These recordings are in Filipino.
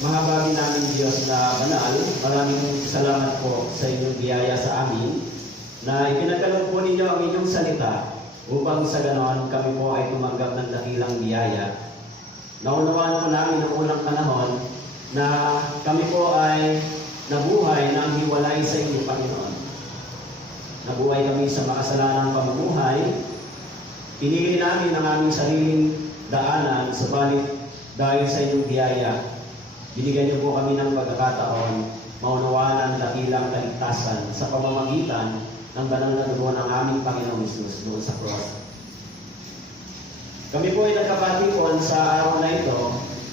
Mahabagin namin Diyos na banal, maraming salamat po sa inyong biyaya sa amin na ipinagkaloob po ninyo ang inyong salita upang sa ganon kami po ay tumanggap ng dakilang biyaya. Naunawaan po namin ang unang panahon na kami po ay nabuhay ng hiwalay sa inyo, Panginoon. Nabuhay kami sa makasalanang pamumuhay. Pinili namin ang aming sariling daanan, subalit dahil sa inyong biyaya, binigyan niyo po kami ng pagkakataon maunawaan ang dakilang kaligtasan sa pamamagitan ng banal na dugo ng aming Panginoong Hesus doon sa cross. Kami po ay nagkapatipon sa araw na ito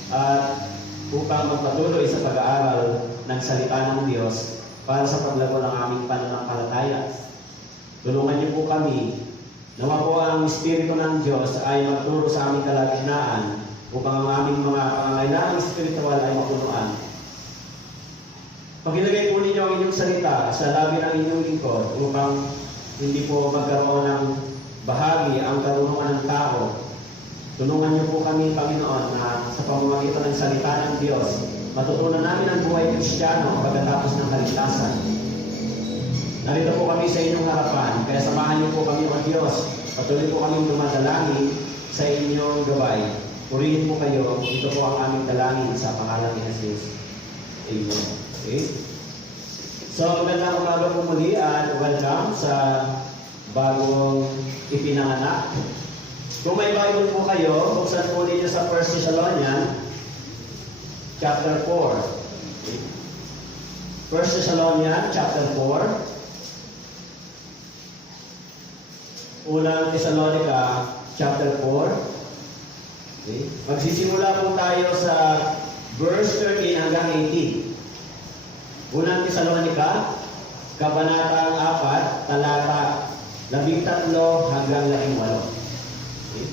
at upang magpatuloy sa pag-aaral ng salita ng Diyos para sa paglago ng aming pananampalataya. Tulungan niyo po kami nawa po ang Espiritu ng Diyos ay magturo sa aming kalagitnaan upang ang aming mga pangangailangang espiritual ay mapunuan. Pagilagay po ninyo ang inyong salita sa labi ng inyong lingkod upang hindi po magkaroon ng bahagi ang karunungan ng tao. Tulungan niyo po kami, Panginoon, na sa pamamagitan ng salita ng Diyos, matutunan namin ang buhay Kristiyano pagkatapos ng kaligtasan. Narito po kami sa inyong harapan, kaya samahan niyo po kami, O Diyos. Patuloy po kami dumadalangin sa inyong gabay. Purihin mo kayo, ito po ang aming dalangin sa pangalan ni Jesus. Amen. Okay? So, magandang umaga po muli at welcome sa bagong ipinanganak. Kung may Bible po kayo, buksan po ninyo sa 1 Thessalonians chapter 4. Okay? 1 Thessalonians chapter 4. Unang Thessalonica chapter 4. Okay. Magsisimula po tayo sa verse 13 hanggang 18. Unang Thessalonica, Kabanata 4, talata 13 hanggang 18. Okay.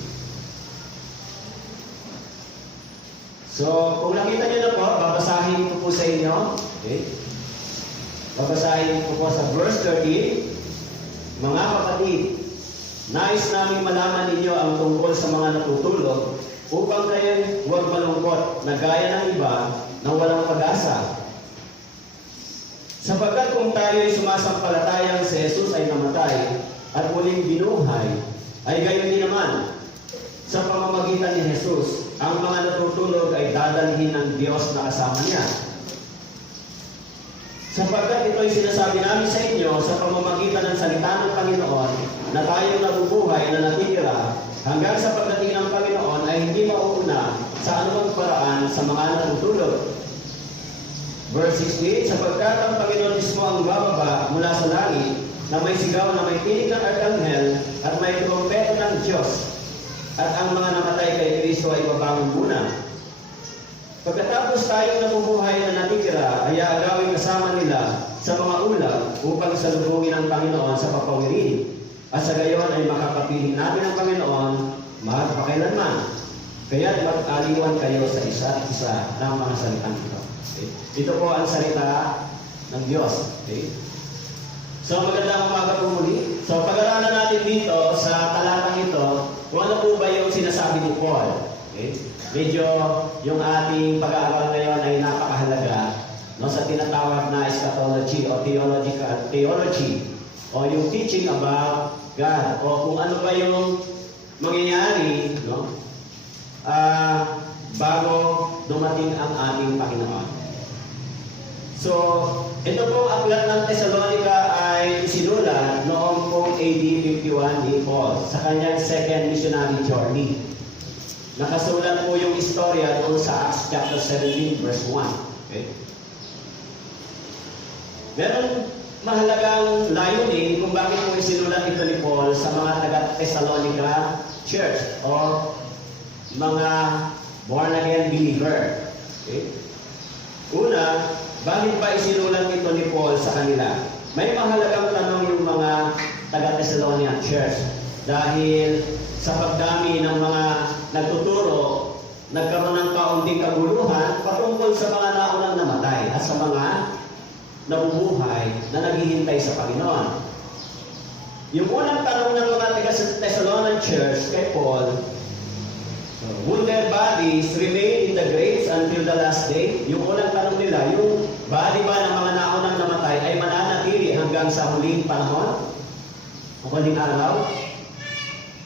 So, kung nakita niyo na po, babasahin ko po sa inyo. Okay. Babasahin ko po sa verse 13. Mga kapatid, nais naming malaman ninyo ang tungkol sa mga natutulog upang kayo huwag malungkot na gaya ng iba na walang pag-asa. Sapagkat kung tayo ay sumasampalatayang si Jesus ay namatay at muling binuhay, ay gayon din naman. Sa pamamagitan ni Jesus, ang mga natutulog ay dadalhin ng Diyos na kasama niya. Sapagkat ito ay sinasabi namin sa inyo sa pamamagitan ng salita ng Panginoon na tayong nabubuhay na natitira hanggang sa pagdating ng Panginoon ay hindi mauuna sa anumang paraan sa mga natutulog. Verse 16, sapagkat ang Panginoon mismo ang bababa mula sa langit na may sigaw na may tinig ng arkanghel at may trompeto ng Diyos at ang mga namatay kay Kristo ay babangon muna. Pagkatapos tayong nabubuhay na natitira, ay aagawin kasama nila sa mga ulam upang salubungin ang Panginoon sa papawirin. At sa gayon ay makapapiling namin ang Panginoon magpakailanman. Kaya't mag-aliwan kayo sa isa't isa ng mga salitang ito. Okay? Ito po ang salita ng Diyos. Okay? So magandang umaga po muli. So pag-aralan natin dito sa talatang ito, kung ano po ba yung sinasabi ni Paul. Okay? Medyo yung ating pag-aaral ngayon ay napakahalaga no, sa tinatawag na eschatology o theology o yung teaching about God o kung ano ba yung mangyayari no, bago dumating ang ating Panginoon. So, ito pong aklat ng Thessalonica ay isinulat noong pong AD 51 ni Paul sa kanyang second missionary journey. Nakasulat po yung istorya doon sa Acts chapter 17 verse 1. Okay? Meron mahalagang layunin kung bakit po isinulat ito ni Paul sa mga taga-Thessalonica church o mga born-again believer. Okay? Una, bakit ba isinulat ito ni Paul sa kanila? May mahalagang tanong yung mga taga-Thessalonica church dahil sa pagdami ng mga nagtuturo, nagkaroon ng kaunting kaguluhan patungkol sa mga naunang namatay at sa mga nabubuhay na naghihintay sa Panginoon. Yung unang tanong ng mga taga-Thessalonian church kay Paul, would their bodies remain in the graves until the last day? Yung unang tanong nila, yung bali ba ng mga naunang namatay ay mananatili hanggang sa huling panahon? O huling araw?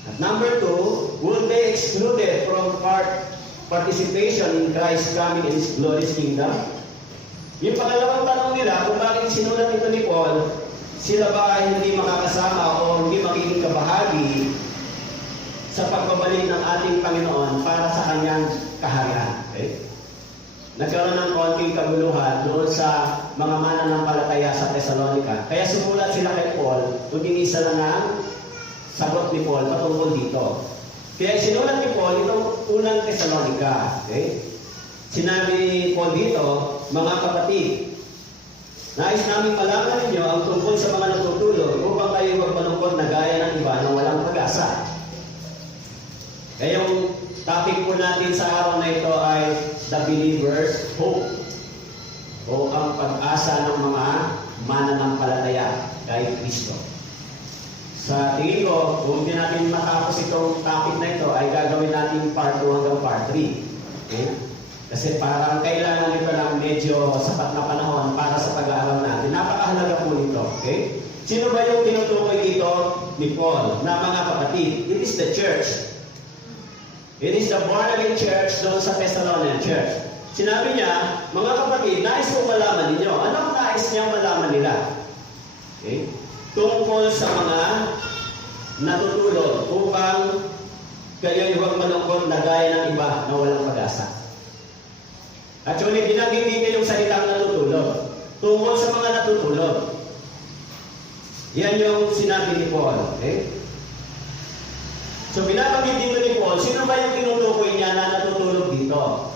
At number 2, would they excluded from participation in Christ's coming in His glorious kingdom? Yung pangalawang tanong nila, kung bakit sinulat ito ni Paul, sila ba ay hindi makakasama o hindi magiging kabahagi sa pagbabalik ng ating Panginoon para sa Kanyang kaharian? Okay? Nagkaroon ng konting kaguluhan doon sa mga mananampalataya sa Thessalonica. Kaya sumulat sila kay Paul, humingi sila ng sagot ni Paul patungkol dito. Kaya sinulat ni Paul itong unang Thessalonica. Okay? Sinabi ni Paul dito, mga kapatid, nais namin malaman ninyo ang tungkol sa mga natutulog upang kayo huwag malungkot na gaya ng iba na walang pag-asa. Kaya yung topic po natin sa araw na ito ay the believer's hope o ang pag-asa ng mga mananampalataya kay Kristo. Sa tingin ko, kung hindi natin matapos itong topic na ito, ay gagawin natin part 2 hanggang part 3. Okay? Kasi parang kailangan ito ng medyo sapat na panahon para sa pag-aaral natin. Napakahalaga po nito. Okay? Sino ba yung tinutukoy dito ni Paul na mga kapatid? It is the church. It is the born-again church doon sa Thessalonian church. Sinabi niya, mga kapatid, nais ko malaman ninyo. Anong nais niyang malaman nila? Okay? Tungkol sa mga natutulog upang kayo'y huwag malungkot na gaya ng iba na walang pag-asa. Actually, binanggit dito yung salitang natutulog. Tungkol sa mga natutulog. Yan yung sinabi ni Paul. Okay? So, binabanggit dito ni Paul, sino ba yung tinutukoy niya na natutulog dito?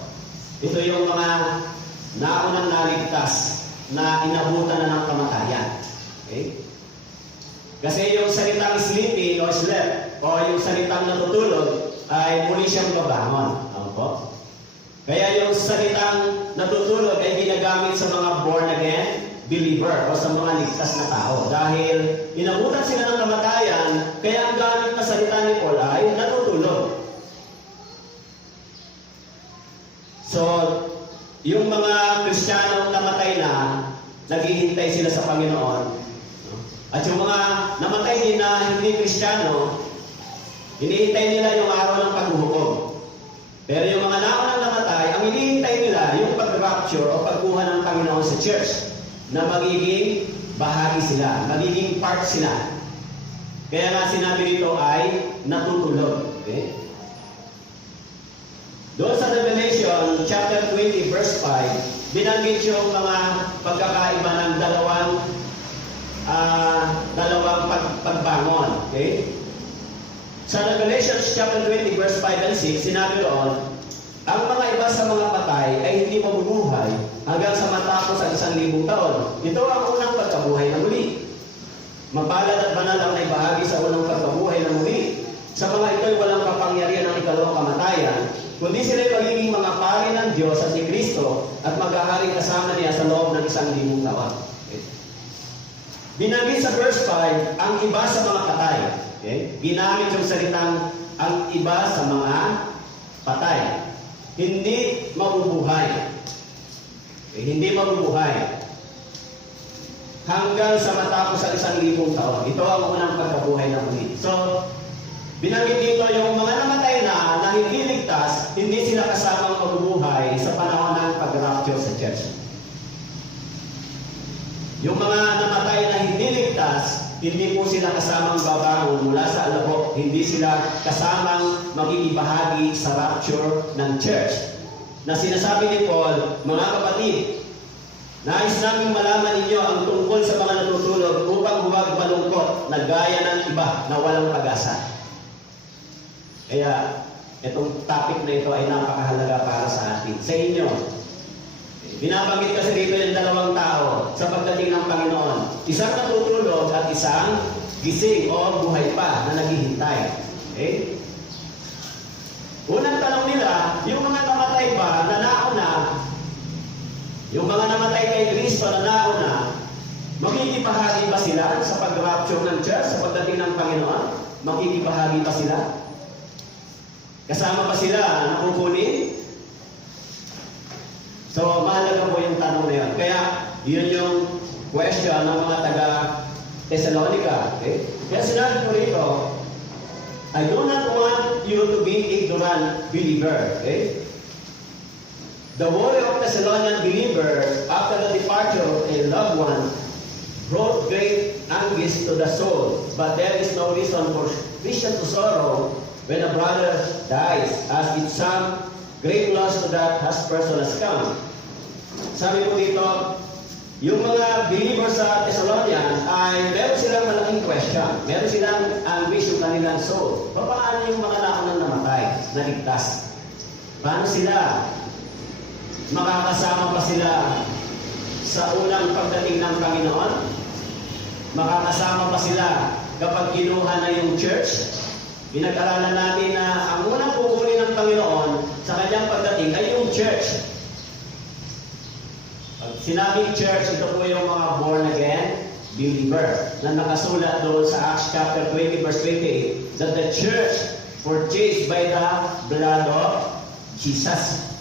Ito yung mga naunang naligtas na inabutan na ng kamatayan. Okay? Kasi yung salitang sleeping o slept o yung salitang natutulog ay muli siyang babangon. Opo. Kaya yung salitang natutulog ay ginagamit sa mga born-again believer o sa mga ligtas na tao. Dahil inabutan sila ng kamatayan, kaya ang gamit na salita ni Paul ay natutulog. So, yung mga Kristiyanong namatay na, naghihintay sila sa Panginoon. At yung mga namatay din na hindi Kristiyano, hinihintay nila yung araw ng paghuhukom. Pero yung mga naunang namatay, ang hinihintay nila yung pag-rapture o pagkuha ng Panginoon sa church na magiging bahagi sila, magiging part sila. Kaya nga sinabi dito ay natutulog. Okay? Doon sa Revelation chapter 20 verse 5, binanggit yung mga pagkakaiba ng dalawang pagbangon. Okay? Sa Revelation chapter 20 verse 5 and 6, sinabi roon, ang mga iba sa mga patay ay hindi mabubuhay hanggang sa matapos ang 1,000 taon. Ito ang unang pagkabuhay na muli. Mapalad at banal ang naibahagi sa unang pagkabuhay na muli. Sa mga ito'y walang kapangyarihan ng ikalawang kamatayan, kundi sila'y magiging mga pari ng Diyos at ni Kristo at maghahari kasama niya sa loob ng 1,000 taon. Okay. Binanggit sa verse 5, ang iba sa mga patay. Okay. Ginamit yung salitang ang iba sa mga patay. Hindi mabubuhay. Okay. Hindi mabubuhay hanggang sa matapos ang 1,000 taon. Ito ang unang pagkabuhay na muli. So, binanggit dito yung mga namatay na hindi ligtas, hindi sila kasamang mabubuhay sa panahon ng pag-rapture sa church. Yung mga namatay na hindi ligtas, hindi po sila kasamang babangon mula sa alabok, hindi sila kasamang magiging bahagi sa rapture ng church. Na sinasabi ni Paul, mga kapatid, nais namin malaman ninyo ang tungkol sa mga natutulog upang huwag malungkot na gaya ng iba na walang pag-asa. Kaya, itong topic na ito ay napakahalaga para sa atin. Sa inyo, binabanggit kasi dito yung dalawang tao sa pagdating ng Panginoon. Isang natutulog at isang gising o buhay pa na naghihintay. Okay? Unang tanong nila, yung mga namatay ba na nauna, yung mga namatay kay Kristo na nauna, magigibahagi ba sila sa pag-rapture ng church, sa pagdating ng Panginoon? Magigibahagi ba sila? Kasama pa sila na kukunin? So, mahalaga po yung tanong na yun. Kaya, yun yung question ng mga taga-Thessalonica. Okay? Kaya sinabi ko rito, I do not want you to be ignorant believer. Okay? The worry of Thessalonian believers after the departure of a loved one brought great anguish to the soul. But there is no reason for Christian to sorrow when a brother dies, as it some great loss to that person has come. Sabi ko dito, yung mga believers sa Thessalonians ay meron silang malaking question. Meron silang anguish yung kanilang soul. Paano yung mga naunang namatay, naligtas? Paano sila? Makakasama pa sila sa unang pagdating ng Panginoon? Makakasama pa sila kapag kinuha na yung church? Pinag-aralan natin na ang unang kukunin ng Panginoon sa kanyang pagdating ay yung church. Pag sinabing church, ito po yung mga born again believer na nakasulat doon sa Acts chapter 20 verse 28 that the church purchased by the blood of Jesus.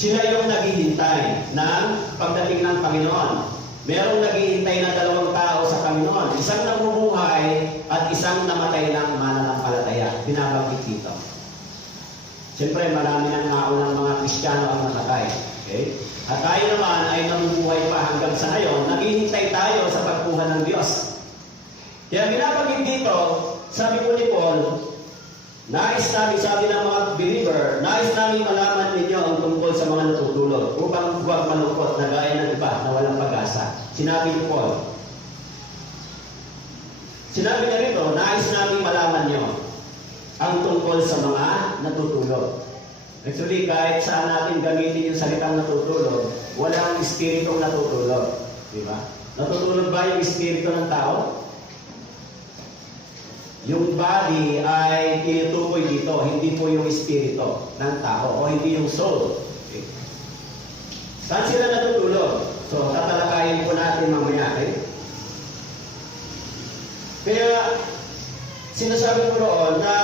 Sila yung naghihintay ng pagdating ng Panginoon. Merong naghihintay na dalawang tao sa Panginoon. Isang nabubuhay at isang namatay ng mananampalataya. Binabanggit dito. Siyempre, marami ng naunang mga Kristiyano ang namatay. Okay? At tayo naman ay nabubuhay pa hanggang sa ngayon. Naghihintay tayo sa pagkuha ng Diyos. Kaya binabanggit dito, sabi ko ni Paul, nais namin, sabi ng mga believer, nais namin malaman ninyo ang tungkol sa mga natutulog upang huwag malungkot na gaya ng iba na walang pag-asa. Sinabi ni Paul. Sinabi niya rito, nais namin malaman nyo ang tungkol sa mga natutulog. Actually, kahit saan natin gamitin yung salitang natutulog, walang espiritong natutulog. Di ba? Natutulog ba yung espiritu ng tao? Yung body ay tinutukoy dito, hindi po yung espiritu ng tao o hindi yung soul. Okay? Saan sila natutulog? So, tatalakayin po natin mamaya. Okay? Kaya, sinasabi ko roon na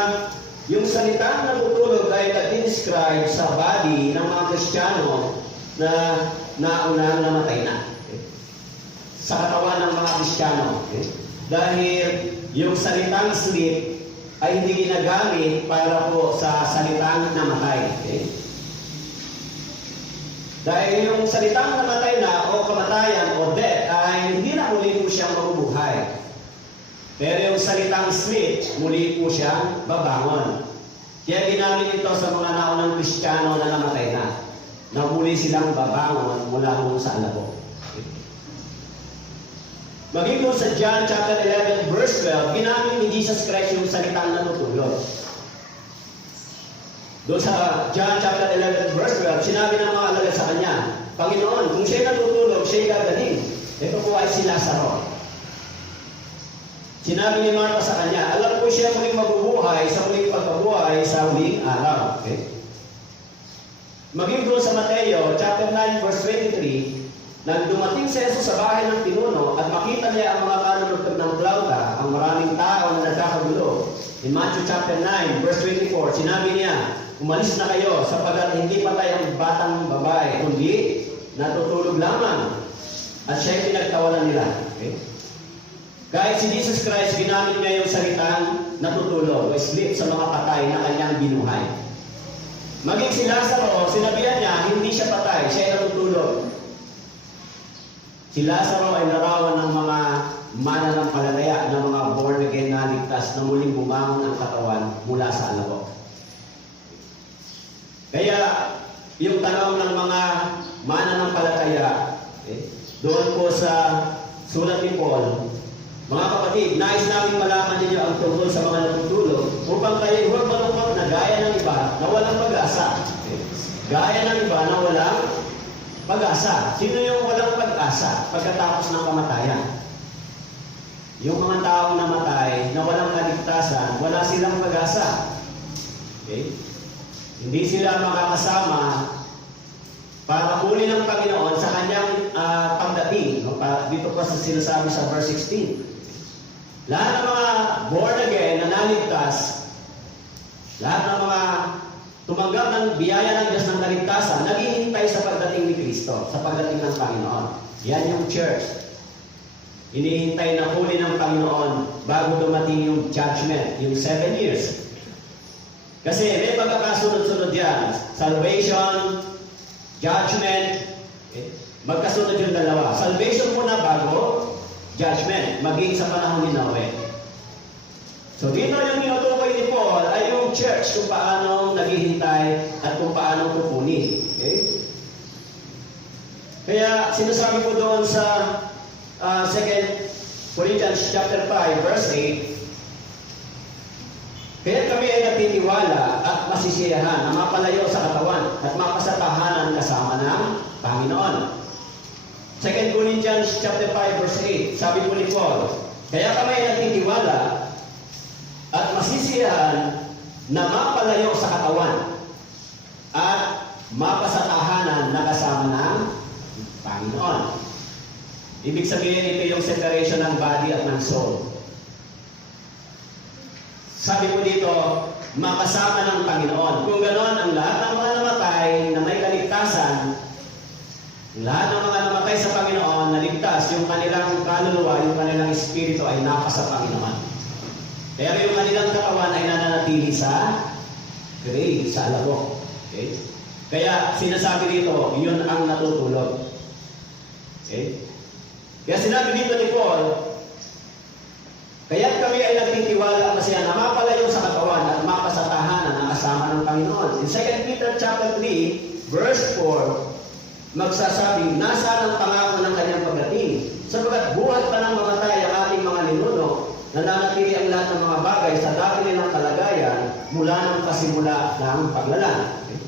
yung salitang natutulog ay nag-describe sa body ng mga Kristiyano na naunang namatay na. Okay? Sa katawan ng mga Kristiyano. Okay? Dahil yung salitang sleep ay hindi ginagamit para po sa salitang namatay. Okay? Dahil yung salitang namatay na o kamatayan o death ay hindi na muli po siyang mabubuhay. Pero yung salitang sleep, muli po siyang babangon. Kaya ginamit ito sa mga naunang Kristiyano na namatay na. Na muli silang babangon mula po sa alabok. Maging doon sa John chapter 11 verse 12, ginamit ni Jesus Christ yung salitang natutulog. Doon sa John chapter 11 verse 12, sinabi ng mga alagad sa kanya, Panginoon, kung siya'y natutulog, siya'y gagaling. Ito po ay si Lazaro. Sinabi ni Martha sa kanya, alam ko siya muling mabubuhay sa muling pagkabuhay sa huling araw. Okay? Maging doon sa Mateo chapter 9 verse 23, nang dumating si Jesus sa bahay ng pinuno at makita niya ang mga manunugtog ng flauta, ang maraming tao na nagkakagulo. In Matthew chapter 9, verse 24, sinabi niya, umalis na kayo sapagkat hindi patay ang batang babae, kundi natutulog lamang. At siya'y pinagtawanan nila. Okay? Kahit si Jesus Christ, ginamit niya yung salitang natutulog, o sleep sa mga patay na kanyang binuhay. Maging si Lazaro, sinabihan niya, hindi siya patay, siya'y natutulog. Si Lazaro ay larawan ng mga mananampalataya, ng mga born again na ligtas na muling bumangon ang katawan mula sa alabok. Kaya, yung tanong ng mga mananampalataya, doon po sa sulat ni Paul, mga kapatid, nais namin malaman ninyo ang tungkol sa mga natutulog upang kayo huwag malungkot na gaya ng iba na walang pag-asa. Gaya ng iba na walang pag-asa. Sino yung walang pag-asa pagkatapos ng kamatayan? Yung mga taong namatay na walang kaligtasan, wala silang pag-asa. Okay? Hindi sila makakasama para muli ng Panginoon sa kanyang pagdating. No? Dito pa sa sinasabi sa verse 16. Lahat ng mga born again na naligtas, lahat ng mga tumanggap ng biyaya ng Diyos ng kaligtasan, naghihintay sa pagdating ni Kristo, sa pagdating ng Panginoon. Yan yung church. Inihintay na huli ng Panginoon bago dumating yung judgment, yung 7 years. Kasi may magkakasunod-sunod yan. Salvation, judgment, magkasunod yung dalawa. Salvation muna bago judgment, maging sa panahon ni Noe. So dito yung tinutukoy ni Paul ay yung church kung paano naghihintay at kung paano kukunin. Okay? Kaya sinasabi ko doon sa 2 Corinthians chapter 5 verse 8, kaya kami ay nagtitiwala at masisiyahan na mapalayo sa katawan at mapasatahanan kasama ng Panginoon. 2 Corinthians chapter 5 verse 8, sabi po ni Paul, kaya kami ay nagtitiwala at masisiyahan na mapalayo sa katawan at mapasatahanan na kasama ng Panginoon. Ibig sabihin, ito yung separation ng body at ng soul. Sabi ko dito, makasama ng Panginoon. Kung ganoon, ang lahat ng mga namatay na may kaligtasan, lahat ng mga namatay sa Panginoon, naligtas, yung kanilang kaluluwa, yung kanilang espiritu ay napasa Panginoon. Pero yung kanilang katawan ay nananatili sa grave, sa alabok. Okay? Kaya sinasabi dito, yun ang natutulog. Okay? Kaya sinabi dito ni Paul, kaya kami ay nagtitiwala kasi na mapalayo sa katawan at mapasatahanan ang kasama ng Panginoon. In 2 Peter chapter 3, verse 4, magsasabi, nasa ang pangako ng kanyang pagdating, sapagkat buhat pa ng mamatay ang ating mga ninuno, nananatili ang lahat ng mga bagay sa dati nilang kalagayan mula ng pasimula ng paglalan. Okay?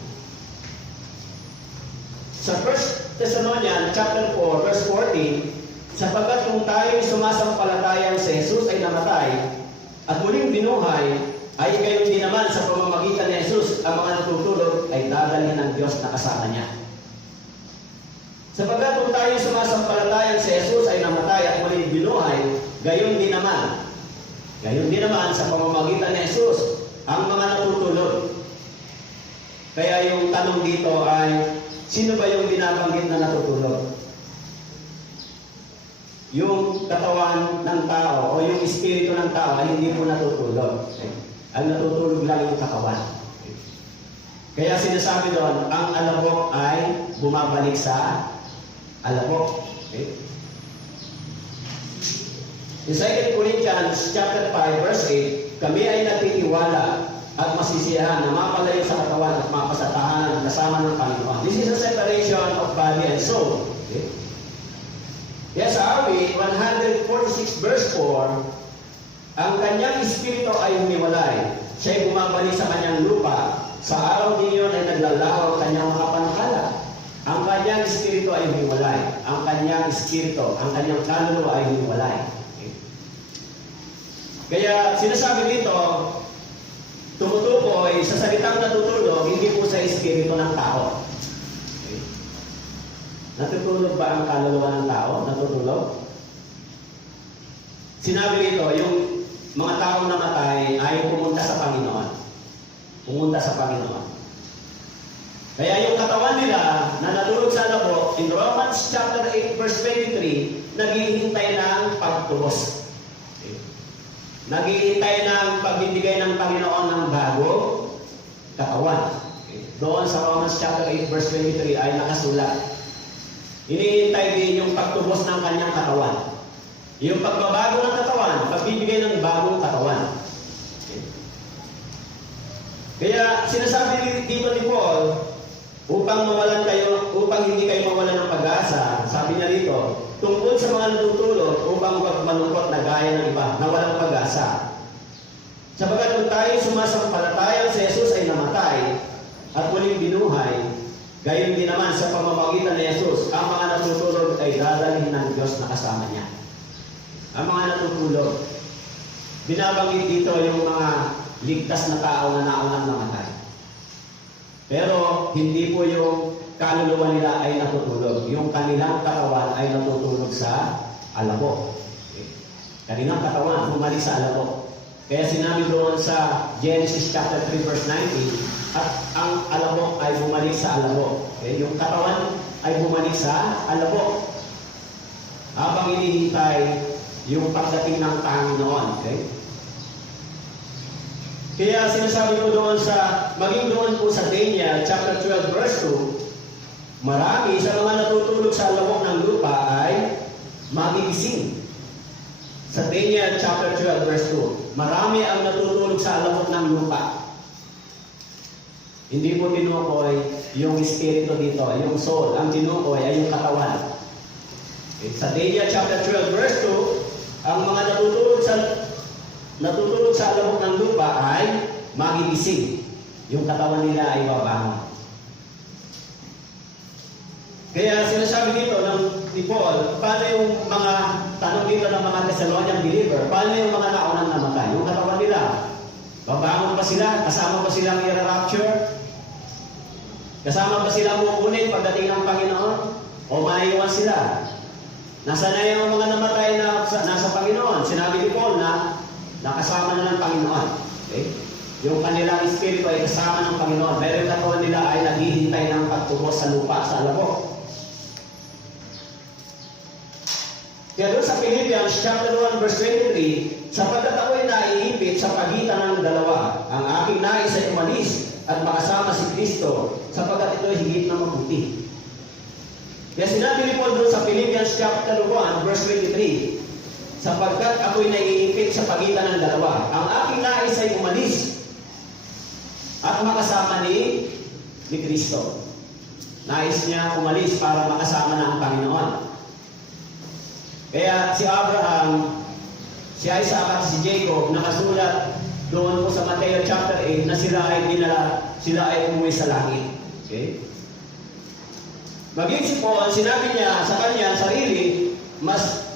Sa 1 Thessalonians chapter 4, verse 14, sapagkat kung tayo'y sumasampalatayang si Jesus ay namatay at muling binuhay, ay gayon din naman sa pamamagitan ni Jesus ang mga natutulog ay dadalhin ng Diyos na kasama niya. Sapagkat kung tayo'y sumasampalatayang si Jesus ay namatay at muling binuhay, gayon din naman sa pamamagitan ni Jesus ang mga natutulog. Kaya yung tanong dito ay, sino ba yung binabanggit na natutulog? Yung katawan ng tao o yung espiritu ng tao ay hindi po natutulog. Okay? Ang natutulog lang yung katawan. Okay? Kaya sinasabi doon, ang alabok ay bumabalik sa alabok. Okay? In 2 Corinthians chapter 5 verse 8, kami ay nagtitiwala at masisiyahan na mapalayo sa katawan at mapasatahanan kasama ng Panginoon. This is a separation of body and soul. Okay? Kaya sa awit 146 verse 4, ang kanyang espiritu ay humiwalay. Siya ay bumabalik sa kanyang lupa. Sa araw din yun ay naglalaho ang kanyang mga panukala. Ang kanyang espiritu ay humiwalay. Ang kanyang espiritu, ang kanyang kaluluwa ay humiwalay. Okay? Kaya sinasabi dito, tumutukoy sa salitang natutulog, hindi po sa espiritu ng tao. Okay? Natutulog ba ang kaluluwa ng tao? Natutulog? Sinabi dito, yung mga taong namatay ay pumunta sa Panginoon. Pumunta sa Panginoon. Kaya yung katawan nila na natulog sa alabok, in Romans chapter 8 verse 23, naghihintay ng pagtubos. Okay. Naghihintay ng pagbibigay ng Panginoon ng bago katawan. Okay. Doon sa Romans chapter 8 verse 23 ay nakasulat. Hinihintay din yung pagtubos ng kanyang katawan. Yung pagbabago ng katawan, pagbibigay ng bagong katawan. Okay. Kaya sinasabi dito ni Paul, upang hindi kayo mawalan ng pag-asa, sabi niya dito, tungkol sa mga natutulog, upang huwag malungkot na gaya ng iba, na walang pag-asa. Sapagkat kung tayo sumasampalatayang si Jesus ay namatay at muling binuhay, gayon din naman sa pamamagitan ni Jesus, ang mga natutulog ay dadalhin ng Diyos na kasama niya. Ang mga natutulog, binabanggit dito yung mga ligtas na tao na naunang namatay. Pero hindi po yung kaluluwa nila ay natutulog. Yung kanilang katawan ay natutulog sa alabok. Okay. Kanilang katawan bumalik sa alabok. Kaya sinabi doon sa Genesis chapter 3 verse 19, at ang alabok ay bumalik sa alabok. Okay? Yung katawan ay bumalik sa alabok. Habang hinihintay yung pagdating ng Panginoon. Okay? Kaya sinasabi ko doon maging doon po sa Daniel chapter 12 verse 2, marami sa mga natutulog sa alabok ng lupa ay magigising. Sa Daniel chapter 12 verse 2, marami ang natutulog sa alabok ng lupa. Hindi po tinukoy yung espiritu dito, yung soul. Ang tinukoy ay yung katawan. Okay. Sa Daniel chapter 12 verse 2, ang mga natutulog sa alabok ng lupa ay magigising. Yung katawan nila ay babangon. Kaya sinasabi dito ni Paul, paano yung mga tanong dito ng mga Thessalonian believer, paano yung mga naunang namatay? Yung katawan nila, babangon pa sila? Kasama pa silang i-rapture? Kasama pa silang mukunin pagdating ng Panginoon? O maiwan sila? Nasaan na yung mga namatay na nasa Panginoon? Sinabi ni Paul na nakasama na ng Panginoon. Okay? Yung kanilang espiritu ay kasama ng Panginoon. Pero yung katawan nila ay naghihintay ng pagtubos sa lupa, sa alabok. Kaya doon sa Philippians chapter 1 verse 23, sapagkat ako'y naiipit sa pagitan ng dalawa, ang aking nais ay umalis at makasama si Kristo, sapagkat ito'y higit na mabuti. Kaya sinabi ni Paul doon sa Philippians chapter 1 verse 23, sapagkat ako'y naiipit sa pagitan ng dalawa, ang aking nais ay umalis at makasama ni Kristo. Nais niya umalis para makasama na ang Panginoon. Kaya si Abraham, si Isaac at si Jacob, nakasulat doon po sa Mateo chapter 8 na sila ay umuwi sa langit. Okay? Maging si Paul, sinabi niya sa kanya, sarili,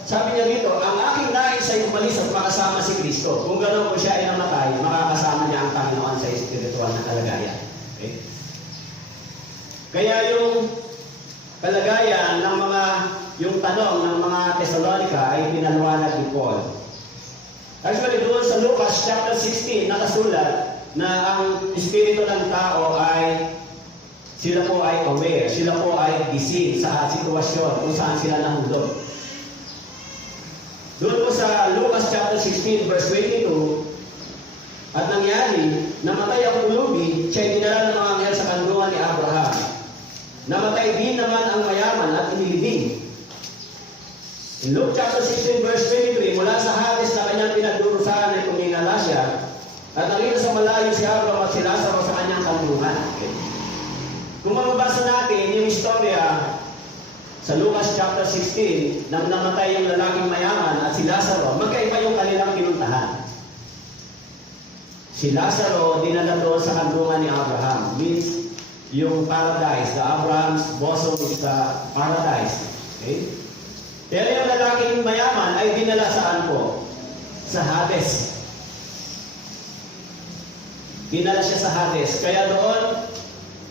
sabi niya dito, ang aking nais ay umalis at makasama si Kristo. Kung gano'n po siya ay namatay, makakasama niya ang Panginoon sa espiritual na kalagayan. Okay? Kaya yung kalagayan ng yung tanong ng mga Thessalonica ay pinaliwanag ni Paul. Actually, doon sa Lucas chapter 16, nakasulat na ang espiritu ng tao ay sila po ay aware, sila po ay gising sa sitwasyon kung saan sila nahulog. Doon po sa Lucas chapter 16 verse 22, at nangyari, namatay ang ulubi, siya'y dinala ng mga anghel sa kandungan ni Abraham. Namatay din naman ang mayaman at inilibing. In Luke chapter 16 verse 23, mula sa Hades na kanyang pinagdurusahan ay tumingala siya, at nakita sa malayo si Abraham at si Lazaro sa kanyang kandungan. Okay. Kung mababasa natin yung istorya sa Lucas chapter 16, nang namatay yung lalaking mayaman at si Lazaro, magkaiba yung kanilang pinuntahan. Si Lazaro dinala doon sa kandungan ni Abraham, means yung paradise, the Abraham's bosom is the paradise. Okay? Pero yung lalaking mayaman ay dinala saan po? Sa Hades. Dinala siya sa Hades. Kaya doon,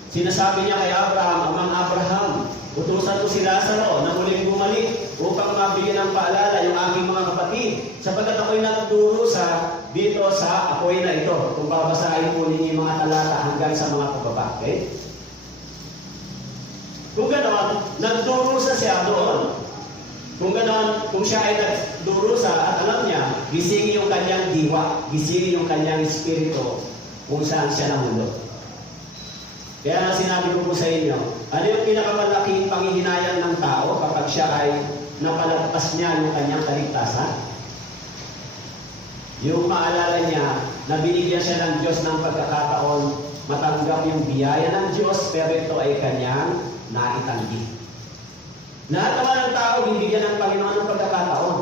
sinasabi niya kay Abraham, Amang Abraham, utusan ko si Lazaro na muling bumalik upang mabigyan ng paalala yung aking mga kapatid, sapagkat ako'y nagdurusa dito sa apoy na ito. Kung babasahin po ninyo yung mga talata hanggang sa mga pababa. Okay? Kung gano'n, nagdurusa siya doon. Kung gano'n, kung siya ay nagdurusa at alam niya, gising yung kanyang diwa, gising yung kanyang espiritu kung saan siya nahulog. Kaya nga sinabi ko po sa inyo, ano yung pinakamalaking panghihinayang ng tao kapag siya ay napalagpas niya yung kanyang kaligtasan? Yung maalala niya na binigyan siya ng Diyos ng pagkakataon matanggap yung biyaya ng Diyos, pero ito ay kanyang naitanggi. Lahat naman ng tao bibigyan ng Panginoon ng pagkakataon.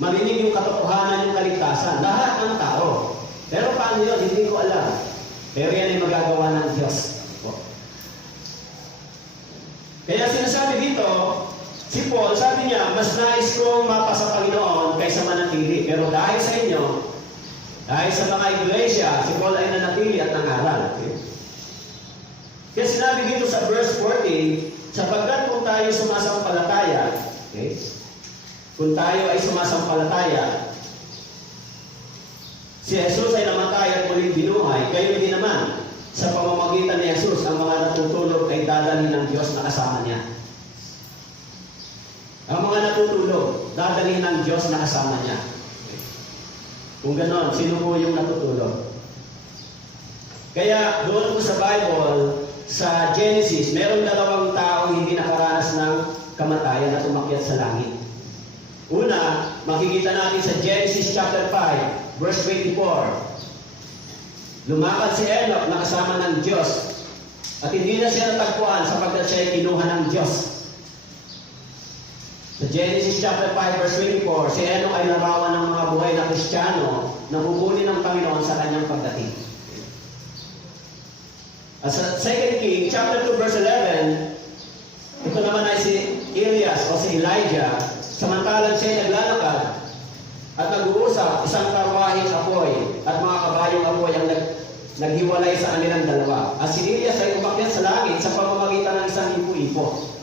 Marinig yung katotohanan yung kaligtasan. Lahat ng tao. Pero paano yun? Hindi ko alam. Pero yan ay magagawa ng Diyos. Kaya sinasabi dito, si Paul, sabi niya, mas nais kong mapasa Panginoon kaysa manatili. Pero dahil sa inyo, dahil sa mga iglesia, si Paul ay nanatili at nangaral. Okay? Kaya sinabi dito sa verse 14, sapagkat kung tayo sumasampalataya, okay? Kung tayo ay sumasampalataya, si Jesus ay namatay at muling binuhay, kayo din naman, sa pamamagitan ni Jesus, ang mga natutulog ay dadalhin ng Diyos na kasama niya. Ang mga natutulog, dadalhin ng Diyos na kasama niya. Kung ganon, sino po yung natutulog? Kaya doon po sa Bible, sa Genesis, merong dalawang taong hindi nakaranas ng kamatayan at umakyat sa langit. Una, makikita natin sa Genesis chapter 5, verse 24. Lumakad si Enoch na kasama ng Diyos at hindi na siya natagpuan sapagkat siya ay kinuha ng Diyos. Sa Genesis chapter 5 verse 24, si Enoch ay larawan ng mga buhay na Kristiyano na kukunin ng Panginoon sa kanyang pagdating. At sa 2 King chapter 2 verse 11, ito naman ay si Elias o si Elijah, samantalang siya ay naglalakad at nag-uusap, isang karwaheng apoy at mga kabayong apoy ang naghiwalay sa kanilang dalawa. At si Elias ay umakyat sa langit sa pamamagitan ng isang ipo-ipo.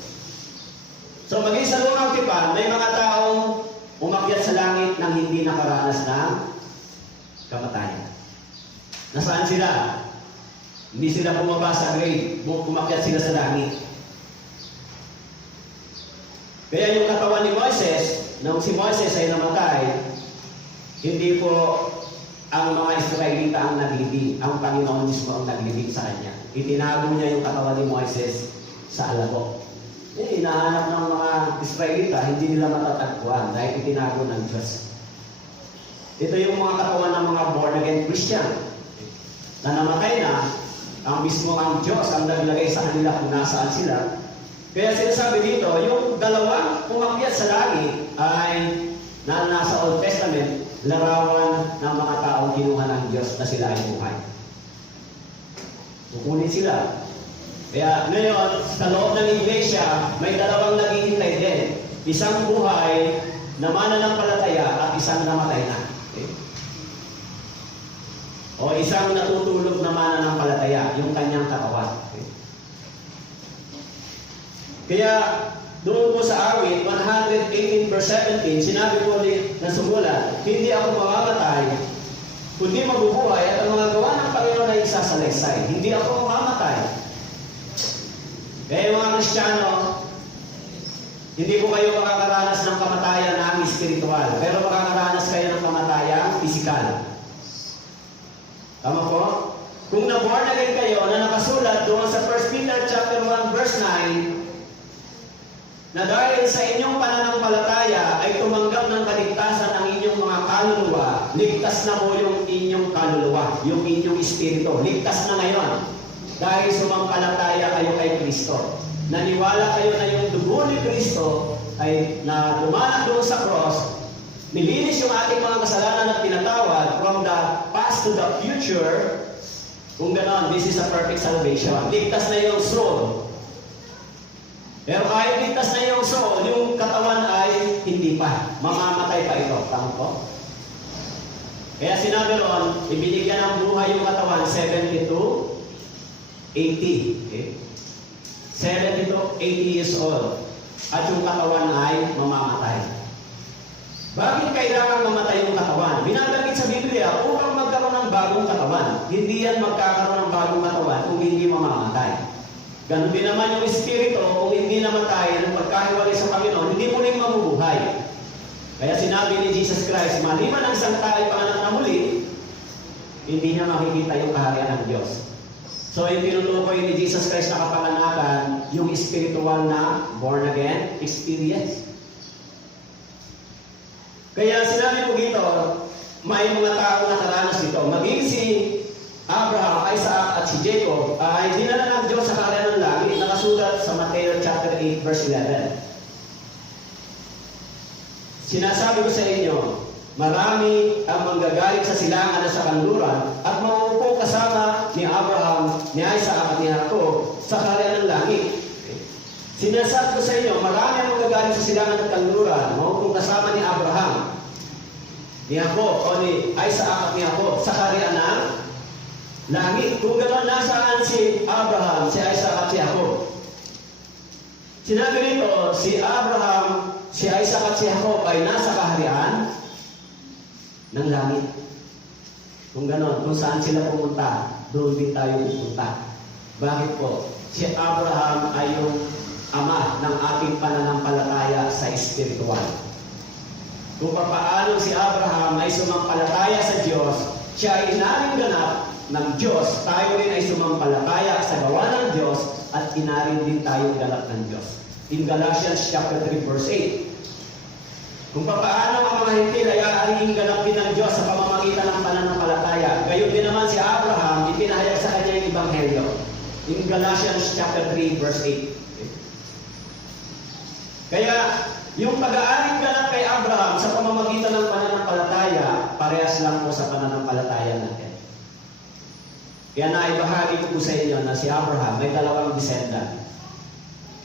So maging sa lumang tipan, may mga taong umakyat sa langit nang hindi nakaranas ng kamatayan. Nasaan sila? Hindi sila bumaba sa grave, umakyat sila sa langit. Kaya yung katawan ni Moises, nung si Moises ay namatay, hindi po ang mga Israelita ang naglibing. Ang Panginoon mismo ang naglibing sa kanya. Itinago niya yung katawan ni Moises sa alabok. Hinahanap ng mga Israelita, hindi nila matatagpuan dahil itinago ng Diyos. Ito yung mga katawan ng mga born-again Christian na namatay na, ang mismo ang Diyos ang naglagay sa kanila kung nasaan sila. Kaya sinasabi dito, yung dalawang umakyat sa langit ay na nasa Old Testament, larawan ng mga taong kinuha ng Diyos na sila ay buhay. Kukunin sila. Kaya ngayon, sa loob ng iglesia, may dalawang naghihintay din. Isang buhay na mananampalataya at isang namatay na. Okay? O isang natutulog na mananampalataya, yung kanyang katawan. Okay? Kaya, doon po sa awit, 118 verse 17, sinabi po na sumulat, hindi ako mamamatay, kundi mabubuhay at ang mga gawa ng Panginoon ay isasalaysay. Hindi ako mamamatay. Kaya mga Kristiyano, hindi po kayo makakaranas ng kamatayan na espiritual, pero makakaranas kayo ng kamatayan pisikal. Tama po? Kung na-born again kayo na nakasulat doon sa 1 Peter chapter 1 verse 9, na dahil sa inyong pananampalataya ay tumanggap ng kaligtasan ang inyong mga kaluluwa, ligtas na mo yung inyong kaluluwa, yung inyong espiritu. Ligtas na ngayon. Dahil sumampalataya kayo kay Kristo. Naniwala kayo na yung dugo ni Kristo ay na dumanak doon sa cross, nilinis yung ating mga kasalanan at pinatawad from the past to the future. Kung gano'n, this is a perfect salvation. Ligtas na yung soul. Pero kahit ligtas na yung soul, yung katawan ay hindi pa. Mamamatay pa ito. Tama po? Kaya sinabi roon, ibinigyan ng buhay yung katawan 70 to 80. Okay? 70 to 80 years old. At yung katawan ay mamamatay. Bakit kailangan mamatay yung katawan? Binabanggit sa Biblia, upang magkaroon ng bagong katawan. Hindi yan magkakaroon ng bagong katawan kung hindi mamamatay. Ganun din naman yung espiritu, kung hindi namatay ng pagkahiwalay sa Panginoon, hindi muling mamubuhay. Kaya sinabi ni Jesus Christ, maliban ang isang tao ay panganak na muli, hindi niya makikita yung kaharian ng Diyos. So, yung tinutukoy ni Jesus Christ na kapanganakan, yung spiritual na born again experience. Kaya sinabi po dito, may mga tao na nakaranas dito. Maging si Abraham, Isaac at si Jacob ay dinala ng Diyos sa kaharian ng langit, nakasulat sa Mateo chapter 8 verse 11. Sinasabi ko sa inyo, marami ang manggagaling sa silangan at sa kanluran at mauupo kasama ni Abraham, ni Isaac at ni Jacob sa kaharian ng langit. Sinasabi ko sa inyo, marami ang manggagaling sa silangan at kanluran, mauupo kasama ni Abraham, ni Jacob o ni Isaac at ni Jacob sa kaharian ng langit. Kung gano'n, nasaan si Abraham, si Isaac at si Jacob? Sinabi rito, si Abraham, si Isaac at si Jacob ay nasa kaharian ng langit. Kung gano'n, kung saan sila pumunta, doon din tayo pupunta. Bakit po? Si Abraham ay yung ama ng ating pananampalataya sa espiritual. Kung paano si Abraham ay sumampalataya sa Diyos, siya ay inaring ganap ng Diyos, tayo rin ay sumampalataya sa gawa ng Diyos at inaring din tayo ganap ng Diyos. In Galatians chapter 3 verse 8. Kung paano ang mga Hintil ay aaring ganap din ng Diyos sa pamamagitan ng pananampalataya, gayon din naman si Abraham, ipinahayag sa kanya yung Ebanghelyo. In Galatians chapter 3 verse 8. Kaya, yung pag-aaring ganap kay Abraham sa pamamagitan ng pananampalataya, parehas lang po sa pananampalataya natin. Kaya naibahagi ko po sa inyo na si Abraham may dalawang descendant.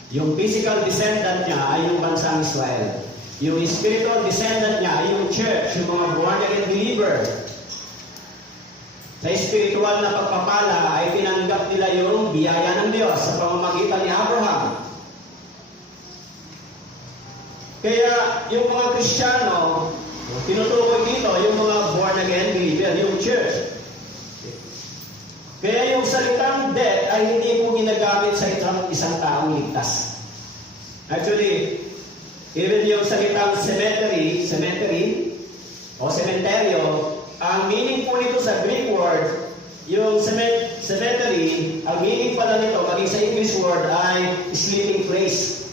Yung physical descendant niya ay yung bansang Israel. Yung spiritual descendant niya ay yung church, yung mga born-again believer. Sa spiritual na pagpapala ay tinanggap nila yung biyaya ng Diyos sa pamamagitan ni Abraham. Kaya yung mga Kristiyano, tinutukoy dito yung mga born-again believer, yung church. Kaya yung salitang death ay hindi po ginagamit sa isang taong ligtas. Actually, even yung salitang cemetery o cementerio, ang meaning po nito sa Greek word, yung cemetery, ang meaning pala nito, maging sa English word, ay sleeping place.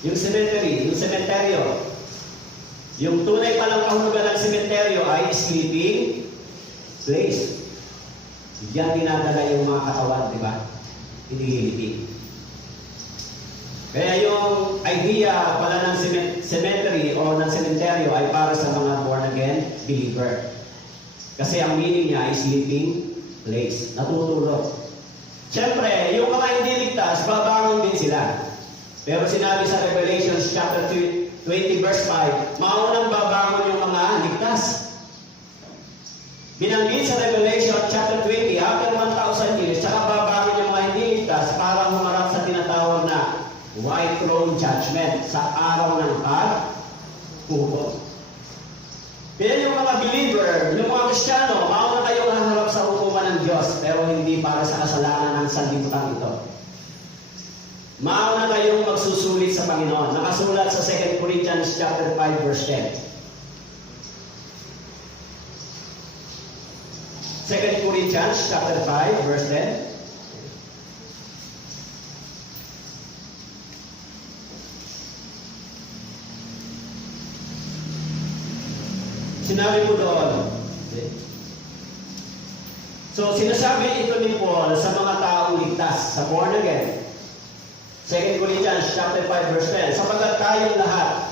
Yung cemetery, yung cementerio. Yung tunay palang kahulugan ng cementerio ay sleeping place. Diyan dinadala yung mga katawan, di ba? Hinihilipin. Kaya yung idea pala ng cemetery o ng cementerio ay para sa mga born-again believer. Kasi ang meaning niya ay sleeping place. Natutulog. Siyempre, yung mga hindi ligtas, babangon din sila. Pero sinabi sa Revelation chapter 20 verse 5, maunang babangon yung mga ligtas. Binanggit sa Revelation chapter 20, after 1,000 years, saka babangon yung mga hindi ligtas para humarap sa tinatawag na white throne judgment sa araw ng paghukom. Kaya yung mga believer, yung mga Kristiyano, mauna kayong haharap sa hukuman ng Diyos, pero hindi para sa kasalanan ng sanlibutan ito. Mauna kayong magsusulit sa Panginoon. Nakasulat sa 2 Corinthians chapter 5 verse 10. 2 Corinthians chapter 5 verse 10. Sinabi po doon. So, sinasabi ito ni Paul sa mga taong ligtas, sa born again. 2 Corinthians chapter 5 verse 10, sapagkat tayong lahat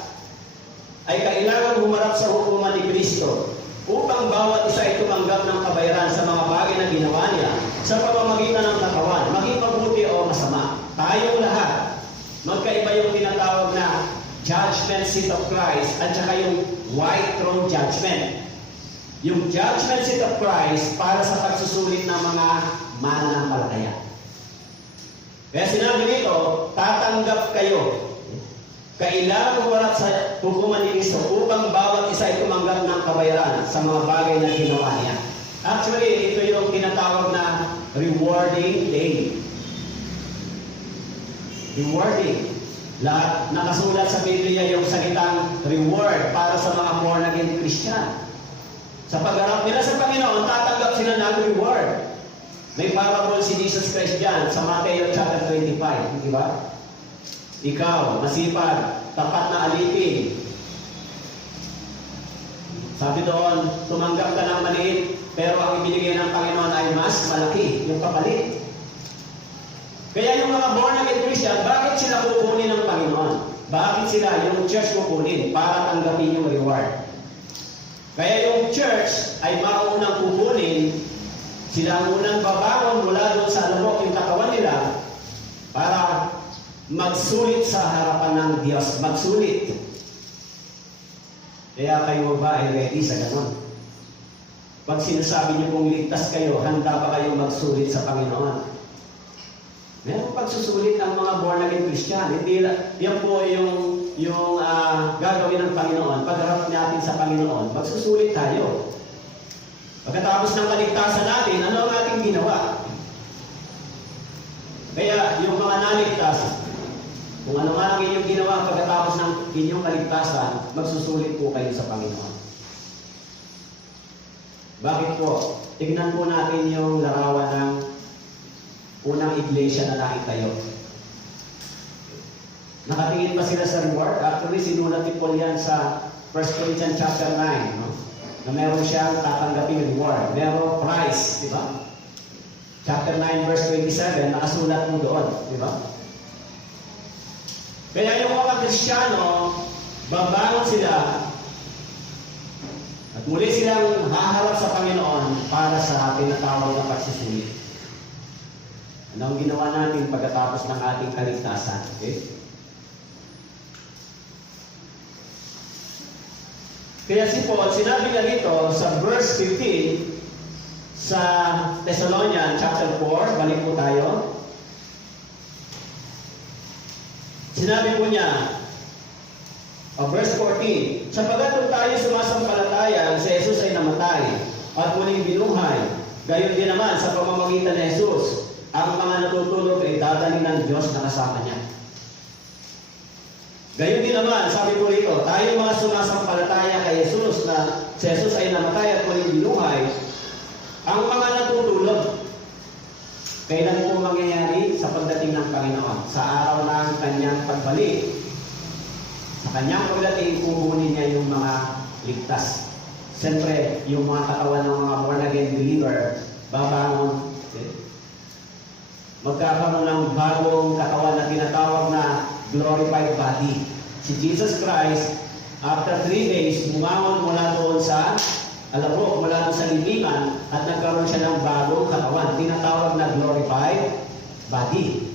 ay kailangan humarap sa hukuman ni Kristo upang bawat isa ay tumanggap ng kabayaran sa mga bagay na ginawa niya sa pamamagitan ng katawan, maging mabuti o masama. Tayong lahat, magkaiba yung tinatawag na judgment seat of Christ at saka yung white throne judgment. Yung judgment seat of Christ para sa pagsusulit ng mga mananampalataya. Kaya sinabi nito, tatanggap kayo. Kailangan humarap sa hukuman ni Kristo upang bawat isa ay tumanggap ng kabayaran sa mga bagay na ginawa niya. Actually, ito yung tinatawag na rewarding day. Rewarding. Lahat nakasulat sa Biblia yung salitang reward para sa mga born-again Christian. Sa pagharap nila sa Panginoon, tatanggap sila ng reward. May parable si Jesus Christ dyan sa Matthew chapter 25, di ba? Ikaw, masipag, tapat na alipin. Sabi doon, tumanggap ka ng maliit, pero ang ibinigay ng Panginoon ay mas malaki, yung kapalit. Kaya yung mga born-again Christian, bakit sila kukunin ng Panginoon? Bakit sila yung church kukunin para tanggapin yung reward? Kaya yung church ay maunang kukunin, sila ang unang babangon mula doon sa lubok yung katawan nila para magsulit sa harapan ng Diyos. Magsulit. Kaya kayo ba ay ready sa ganon? Pag sinasabi niyo kung ligtas kayo, handa ba kayong magsulit sa Panginoon? Meron pagsusulit ang mga born-again Christian. Hindi yan po yung gagawin ng Panginoon. Pagharap natin sa Pagsusulit tayo. Pagkatapos ng kaligtasan natin, ano ang ating ginawa? Kaya yung mga naligtas, kung ano man ang inyong ginawa pagkatapos ng inyong kaligtasan, magsusulit po kayo sa Panginoon. Bakit po? Tignan po natin yung larawan ng unang iglesia na nakitayo. Nakatingin pa sila sa reward? Actually, sinulat ni Paul yan sa 1 Corinthians chapter 9, no? Na meron siyang tatanggaping reward. Meron price, di ba? Chapter 9, verse 27, nakasulat mo doon, di ba? Kaya yung mga Kristiyano, babangon sila at muli silang haharap sa Panginoon para sa tinatawag na pagsusulit. Ano ang ginawa natin pagkatapos ng ating kaligtasan? Okay? Kaya si Paul, sinabi niya rito sa verse 15 sa Thessalonians chapter 4, balik po tayo. Sinabi po niya, verse 14, sapagat kung tayo sumasampalataya, si Jesus ay namatay at muling binuhay. Gayon din naman sa pamamagitan ni Jesus, ang mga natutulog ay dadalhin ng Diyos na kasama niya. Gayon din naman, sabi po rito, tayo mga sumasampalataya kay Jesus na si Jesus ay namatay at muling binuhay, ang mga natutulog, kailan po mangyayari sa pagdating ng Panginoon? Sa araw ng kanyang pagbalik. Sa kanyang pagdating, kukunin niya yung mga ligtas. Siyempre, yung mga katawan ng mga born-again believer, babangon. Okay? Magkakaroon ng bagong katawan na tinatawag na glorified body. Si Jesus Christ, after 3 days, bumangon mula doon sa alabok, mula doon sa libingan, at nagkaroon siya ng bagong katawan, tinatawag na glorified body.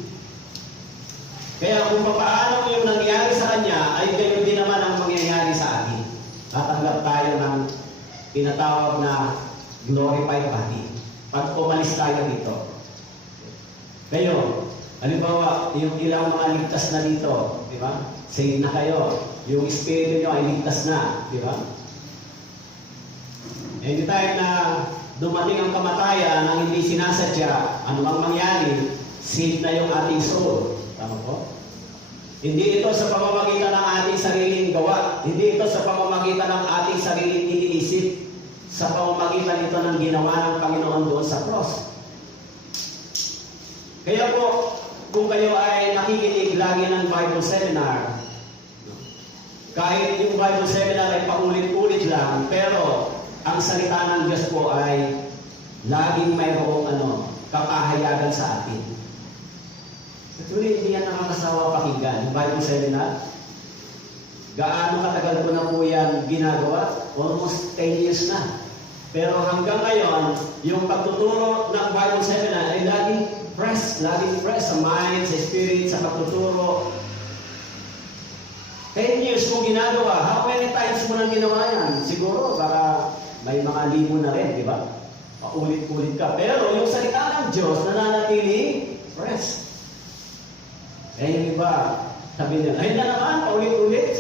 Kaya kung paano yung nangyari sa kanya, ay gayon din naman ang mangyayari sa atin. Tatanggap tayo ng tinatawag na glorified body pag umalis tayo dito. Kayo, halimbawa, yung ilang mga ligtas na dito, di ba? Saved na kayo. Yung espiritu nyo ay ligtas na, di ba? Any time na dumating ang kamatayan nang hindi sinasadya, ano mang mangyari, saved na yung ating soul. Tama po? Hindi ito sa pamamagitan ng ating sariling gawa. Hindi ito sa pamamagitan ng ating sariling iniisip. Sa pamamagitan ito ng ginawa ng Panginoon doon sa cross. Kaya po, kung kayo ay nakikinig lagi ng Bible seminar, kahit yung Bible seminar ay paulit-ulit lang, pero ang salita ng Diyos po ay laging mayroong kapahayagan sa atin. Actually, hindi yan nakakasawa pakinggan. Yung Bible seminar, gaano katagal ko na po yan ginagawa? Almost 10 years na. Pero hanggang ngayon, yung pagtuturo ng Bible seminar ay laging fresh sa mind, sa spirit, sa pagtuturo. 10 years kong ginagawa. How many times mo nang ginawa yan? Siguro, baka may mga libo na rin, di ba? Paulit-ulit ka. Pero yung salita ng Diyos, nananatili fresh. Eh, yung iba, sabi nila, ay na naman, paulit-ulit.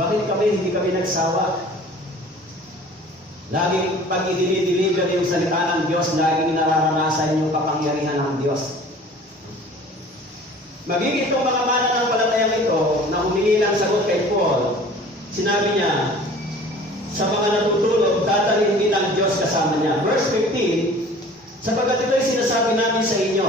Bakit hindi kami nagsawa? Laging pag i-deliver yung salita ng Diyos, laging nararanasan yung kapangyarihan ng Diyos. Magiging itong mga mananampalatayang ito na humingi ng sagot kay Paul, sinabi niya, sa mga natutulog, dadalhin din ng Diyos kasama niya. Verse 15, sapagat ito'y sinasabi namin sa inyo,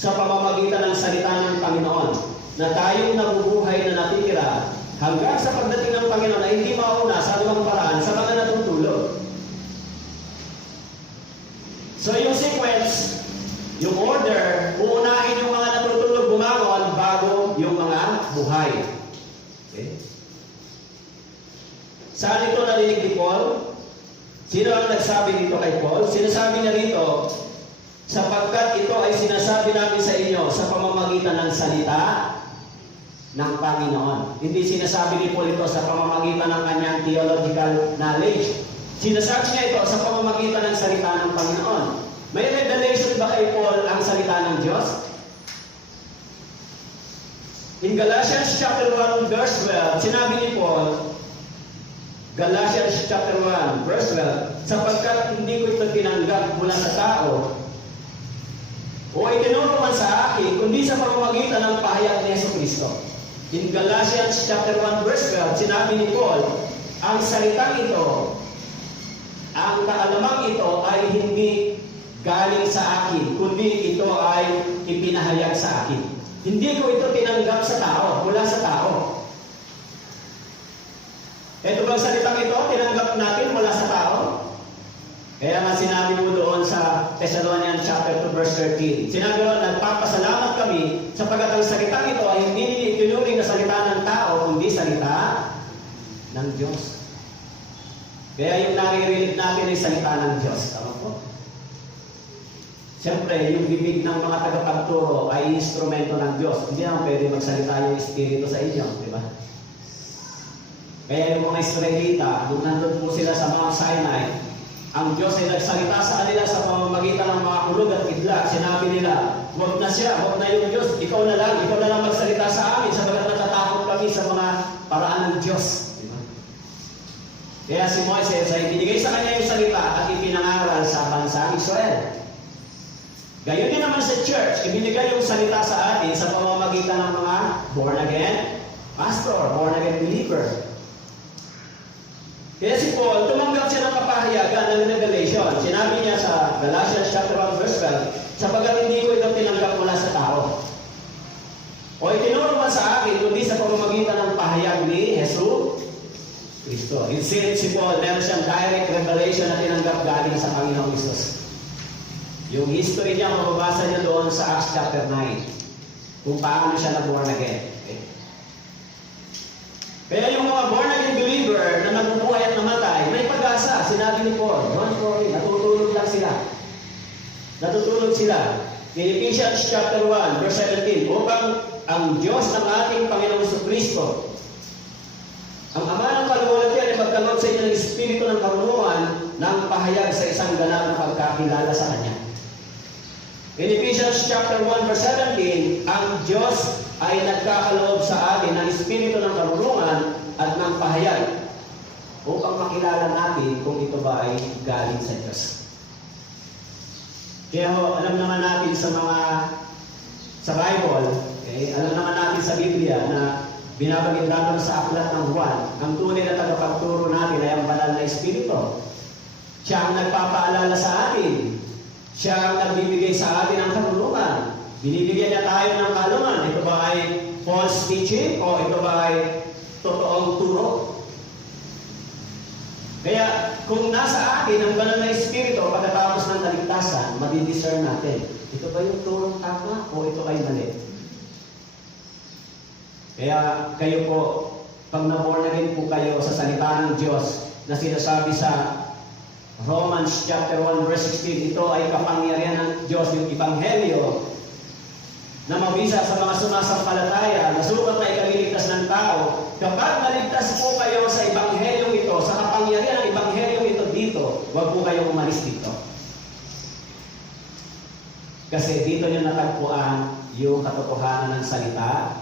sa pamamagitan ng salita ng Panginoon, na tayong nabubuhay na natitira hanggang sa pagdating ng Panginoon ay hindi mauna sa anumang paraan sa mga natutulog. So yung sequence, yung order, uunahin yung mga natutulog bumangon bago yung mga buhay. Okay? Saan ito narinig ni Paul? Sino ang nagsabi dito kay Paul? Sinasabi niya rito, sapagkat ito ay sinasabi namin sa inyo sa pamamagitan ng salita ng Panginoon. Hindi sinasabi ni Paul ito sa pamamagitan ng kanyang theological knowledge. Sinasabi niya ito sa pamamagitan ng salita ng Panginoon. May revelation ba kay Paul ang salita ng Diyos? In Galatians chapter 1 verse 12, sinabi ni Paul, Galatians chapter 1, verse 12, sapagkat hindi ko ito tinanggap mula sa tao o itinuro man sa akin, kundi sa pamamagitan ng pahayag ni Jesucristo. In Galatians chapter 1, verse 12, sinabi ni Paul, ang salitang ito, ang kaalamang ito ay hindi galing sa akin, kundi ito ay ipinahayag sa akin. Hindi ko ito tinanggap sa tao, mula sa tao. Ito bang salitang ito, tinanggap natin mula sa tao? Kaya nga sinabi mo doon sa Thessalonians chapter 2, verse 13. Sinabi doon, nagpapasalamat kami sapagkat ang salitang ito ay hindi itinuring na salita ng tao, kundi salita ng Diyos. Kaya yung naririnig natin ay salita ng Diyos. Tama po? Siyempre, yung bibig ng mga tagapagturo ay instrumento ng Diyos. Hindi naman pwede magsalita yung Espiritu sa inyo, di ba? Kaya yung mga Israelita, nung nandun po sila sa Mount Sinai, ang Diyos ay nagsalita sa kanila sa pamamagitan ng mga kulog at kidlat. Sinabi nila, huwag na siya, huwag na yung Diyos, ikaw na lang magsalita sa amin sabagat natatakot kami sa mga paraan ng Diyos. Diba? Kaya si Moises ay binigay sa kanya yung salita at ipinangaral sa bansang Israel. Gayon din naman sa church, ibinigay yung salita sa atin sa pamamagitan ng mga born-again pastor, born-again believer. Kaya si Paul, tumanggap siya ng kapahayagan ng revelation. Sinabi niya sa Galatians chapter 1, verse 12, sapagkat hindi ko ito tinanggap mula sa tao. O itinuro man sa akin, kundi sa pamamagitan ng pahayag ni Jesus Cristo. Instead, si Paul, meron siyang direct revelation na tinanggap galing sa Panginoong Jesus. Yung history niya, mababasa niya doon sa Acts chapter 9, kung paano siya na-born again. Okay. Kaya yung mga born-again believer na nabubuhay at namatay, may pag-asa. Sinabi ni Paul, don't worry, natutulog lang sila. Natutulog sila. In Ephesians chapter 1, verse 17, upang ang Diyos ng ating Panginoong Jesucristo, ang Ama ng kaluwalhatian ay magkaloob sa inyo ng Espiritu ng karunungan ng pahayag sa isang ganap na pagkakilala sa Kanya. In Ephesians chapter 1, verse 17, ang Diyos ay nagkakaloob sa atin ng Espiritu ng karunungan at ng pahayag upang makilala natin kung ito ba ay galing sa Diyos. Kaya alam naman natin sa Bible, okay, alam naman natin sa Biblia na binabanggit natin sa aklat ng Juan, ang tunay na tagapagturo natin ay ang banal na Espiritu. Siya ang nagpapaalala sa atin. Siya ang nagbibigay sa atin ng karunungan. Binibigyan niya tayo ng kaalaman. Ito ba ay false teaching o ito ba ay totoong turo? Kaya kung nasa atin ang banal na Espiritu pagkatapos ng kaligtasan, madidiscern natin. Ito ba yung turong tama o ito ay mali? Kaya kayo po, pag na-born again po kayo sa salita ng Diyos na sinasabi sa Romans chapter 1 verse 16, ito ay kapangyarihan ng Diyos, yung Ebanghelyo na mabisa sa mga sumasampalataya, na sukat na ikaliligtas ng tao. Kapag naligtas po kayo sa Ebanghelyong ito, sa kapangyarihan ng Ebanghelyong ito dito, huwag po kayong umalis dito. Kasi dito nyo natagpuan yung katotohanan ng salita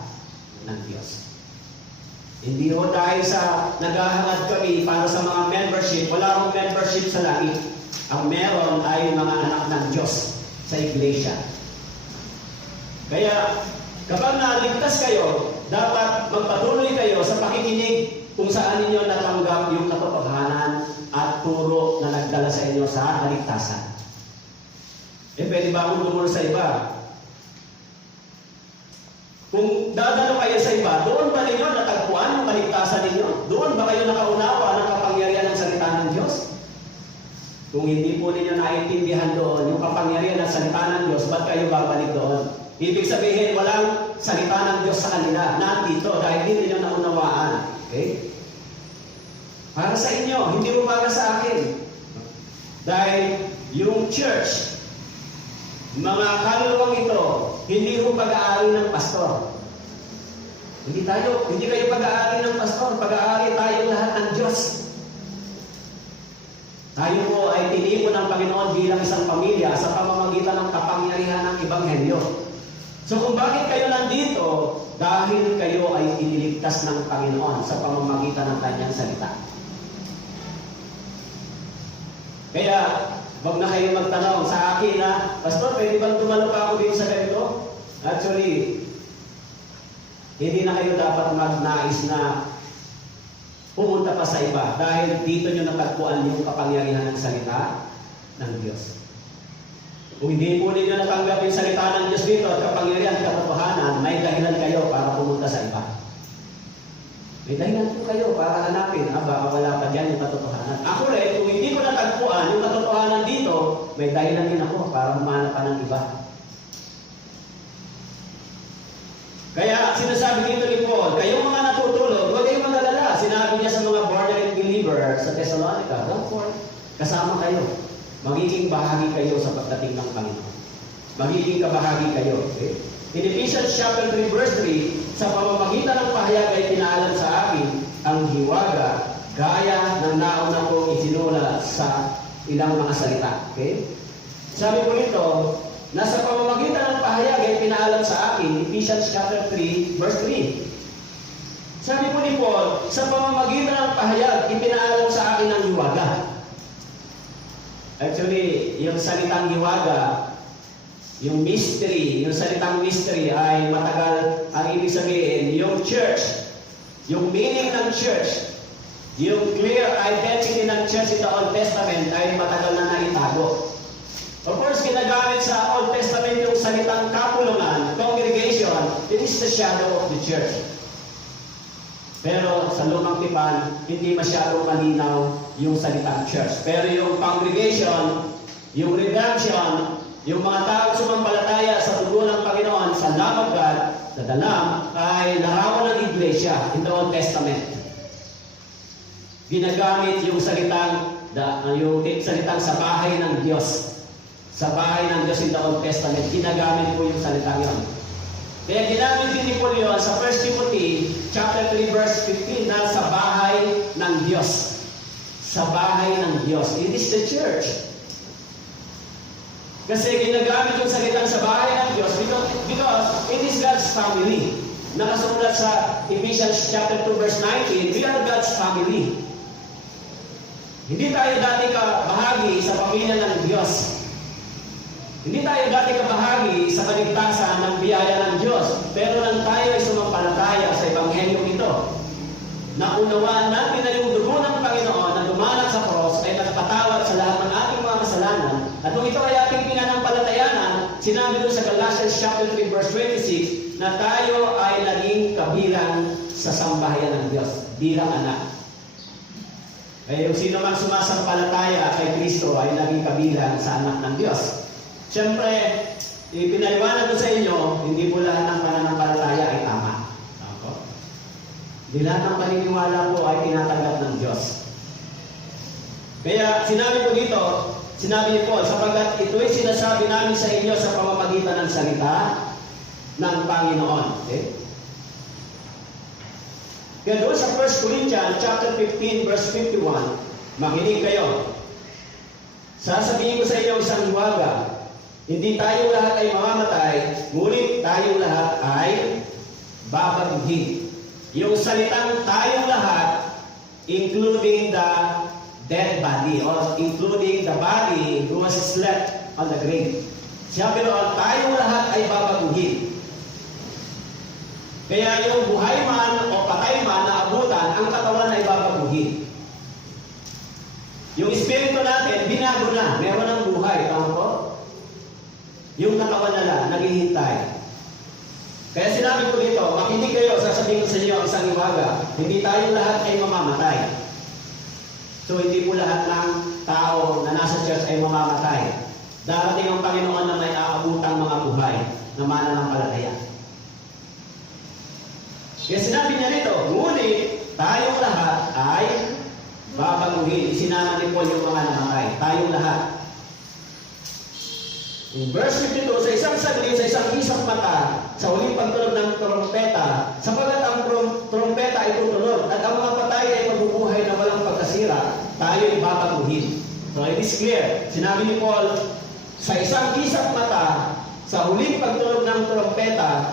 ng Diyos. Hindi ho dahil sa naghahangad kami para sa mga membership, wala akong membership sa langit. Ang meron ay mga anak ng Diyos sa iglesia. Kaya kapag naligtas kayo, dapat magpatuloy kayo sa pakikinig kung saan ninyo natanggap yung katotohanan at turo na nagdala sa inyo sa kaligtasan. Pwede ba akong dumulong sa iba? Kung dadalo kayo sa iba, doon ba ninyo natagpuan yung kaligtasan ninyo? Doon ba kayo nakaunawa ng kapangyarihan ng salita ng Diyos? Kung hindi po ninyo naintindihan doon yung kapangyarihan ng salita ng Diyos, ba't kayo babalik doon? Ibig sabihin, walang salita ng Diyos sa kanila. Nandito dahil hindi nyo naunawaan. Okay? Para sa inyo, hindi mo para sa akin. Dahil yung church, mga kaluluwang ito, hindi mo pag-aari ng pastor. Hindi kayo pag-aari ng pastor, pag-aari tayo lahat ng Diyos. Tayo po ay tinipon ng Panginoon bilang isang pamilya sa pamamagitan ng kapangyarihan ng Ebanghelyo. So kung bakit kayo nandito, dahil kayo ay iniligtas ng Panginoon sa pamamagitan ng Kanyang salita. Kaya, wag na kayo magtanong sa akin na, Pastor, pwede bang tumalo pa ako dito sa ganito? Actually, hindi na kayo dapat magnais na pumunta pa sa iba dahil dito nyo natagpuan yung kapangyarihan ng salita ng Diyos. Kung hindi po ninyo natanggap yung salita ng Diyos dito at kapangyarihan, katotohanan, may dahilan kayo para pumunta sa iba. May dahilan po kayo para hanapin, baka wala pa dyan yung katotohanan. Ako rin, kung hindi ko natagpuan yung katotohanan dito, may dahilan din ako para humanap pa ng iba. Kaya sinasabi dito ni Paul, kayong mga natutulog, huwag kayong mag-alala. Sinabi niya sa mga born-again believer sa Thessalonica, don't worry, kasama kayo. Magiging bahagi kayo sa pagdating ng Panginoon. Magiging kabahagi kayo. Okay? In Ephesians chapter 3 verse 3, sa pamamagitan ng pahayag ay pinaalam sa akin ang hiwaga gaya ng nauna kong isinulat sa ilang mga salita. Okay? Sabi po nito, na sa pamamagitan ng pahayag ay pinaalam sa akin, Ephesians chapter 3 verse 3. Sabi po ni Paul, sa pamamagitan ng pahayag, ipinaalam sa akin ang hiwaga. Actually, yung salitang hiwaga, yung mystery, yung salitang mystery ay matagal ang ibig sabihin, yung church, yung meaning ng church, yung clear identity ng church in the Old Testament ay matagal na naitago. Of course, ginagamit sa Old Testament yung salitang kapulungan, congregation, it is the shadow of the church. Pero sa Lumang Tipan, hindi masyadong malinaw yung salitang church. Pero yung congregation, yung redemption, yung mga taong sumampalataya sa dugo ng Panginoon, sa Lamb of God, sa dalam, ay larawan ng iglesia in the Old Testament. Ginagamit yung salitang sa bahay ng Diyos. Sa bahay ng Diyos in the Old Testament, ginagamit po yung salitang yun. Kaya ginamit din ni Paul yun sa 1 Timothy chapter 3 verse 15 na sa bahay ng Diyos. Sa bahay ng Diyos. It is the church. Kasi ginagamit yung salitang sa bahay ng Diyos because it is God's family. Nakasulat sa Ephesians chapter 2 verse 19, we are God's family. Hindi tayo dati bahagi sa pamilya ng Diyos. Hindi tayo dati kabahagi sa kaligtasan ng biyaya ng Diyos, pero nang tayo ay sumampalataya sa Ebanghelyo ito, naunawaan natin na yung dugo ng Panginoon na dumanak sa cross ay nagpatawad sa lahat ng ating mga kasalanan, at kung ito ay ating pinanampalatayanan, sinabi doon sa Galatians chapter 3 verse 26, na tayo ay naging kabilang sa sambahayan ng Diyos, bilang anak. Kaya yung sino man sumasampalataya kay Kristo ay naging kabilang sa anak ng Diyos. Siyempre, ipinaliwanag ko sa inyo, hindi po lahat ng pananampalataya ay tama. Hindi lahat ng paniniwala po ay tinatanggap ng Diyos. Kaya sinabi ko dito, sinabi ni Paul, sapagkat ito'y sinasabi namin sa inyo sa pamamagitan ng salita ng Panginoon. Okay? Kaya doon sa 1 Corinthians chapter 15 verse 51, makinig kayo. Sasabihin ko sa inyo isang hiwaga. Hindi tayong lahat ay mamamatay, ngunit tayong lahat ay babaguhin. Yung salitang tayong lahat, including the dead body, or including the body who was slept on the grave. Sabi noon, tayong lahat ay babaguhin. Kaya yung buhay man o patay man na abutan, ang katawan ay babaguhin. Yung espiritu natin, binago na, meron ng buhay, tama po? Yung katawan na lang, naghihintay. Kaya sinabi ko dito, makinig kayo, sasabihin ko sa inyo isang hiwaga, hindi tayong lahat ay mamamatay. So hindi po lahat ng tao na nasa church ay mamamatay. Darating ang Panginoon na may aabutang mga buhay na mananampalataya. Kaya sinabi niya rito, ngunit tayong lahat ay babaguhin. Isinama ni Paul yung mga namatay. Tayong lahat. In verse 52, sa isang saglit, sa isang isang mata, sa huling pagtunog ng trompeta, sapagkat ang trompeta ay tutunog, at ang mga patay ay mabubuhay na walang pagkasira, tayo ay babaguhin. So it is clear. Sinabi ni Paul, sa isang isang mata, sa huling pagtunog ng trompeta,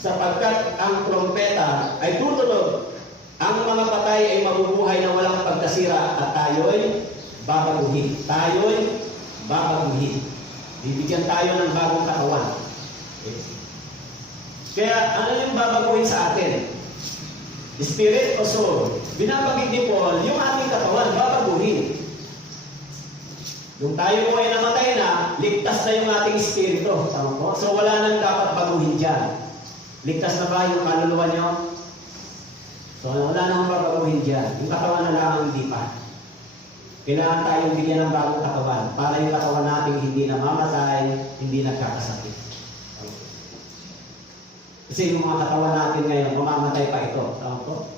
sapagkat ang trompeta ay tutunog, ang mga patay ay mabubuhay na walang pagkasira, at tayo ay babaguhin. Tayo'y babaguhin. Bibigyan tayo ng bagong katawan. Okay? Kaya ano yung babaguhin sa atin? Spirit o soul? Binabagit ni Paul, yung ating katawan, babaguhin. Nung tayo po ay namatay na, ligtas na yung ating espiritu. Tama po? So wala nang dapat baguhin dyan. Ligtas na ba yung kaluluwa nyo? So wala nang babaguhin dyan. Yung katawan na lang hindi pa. Kailangan tayong bigyan ng bagong katawan para yung katawan natin hindi namamatay, hindi nagkakasakit. Kasi yung mga katawan natin ngayon, mamamatay pa ito. Tama po?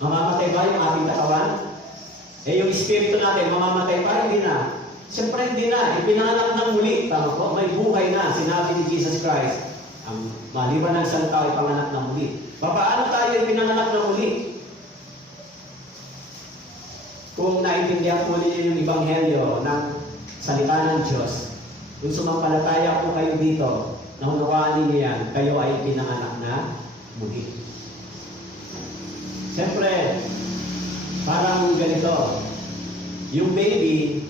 Mamamatay ba yung ating katawan? Yung espiritu natin, mamamatay pa? Hindi na. Siyempre hindi na. Ipinanganak ng muli. Tama po? May buhay na. Sinabi ni Jesus Christ. Ang maliban ng isang tao, ipanganak ng muli. Paano tayo ipinanganak ng muli? Kung naintindihan po ninyo yung Ebanghelyo ng salita ng Diyos, kung sumampalataya po kayo dito, naunawaan ninyo yan, kayo ay pinanganak na muli. Siyempre, parang ganito, yung baby,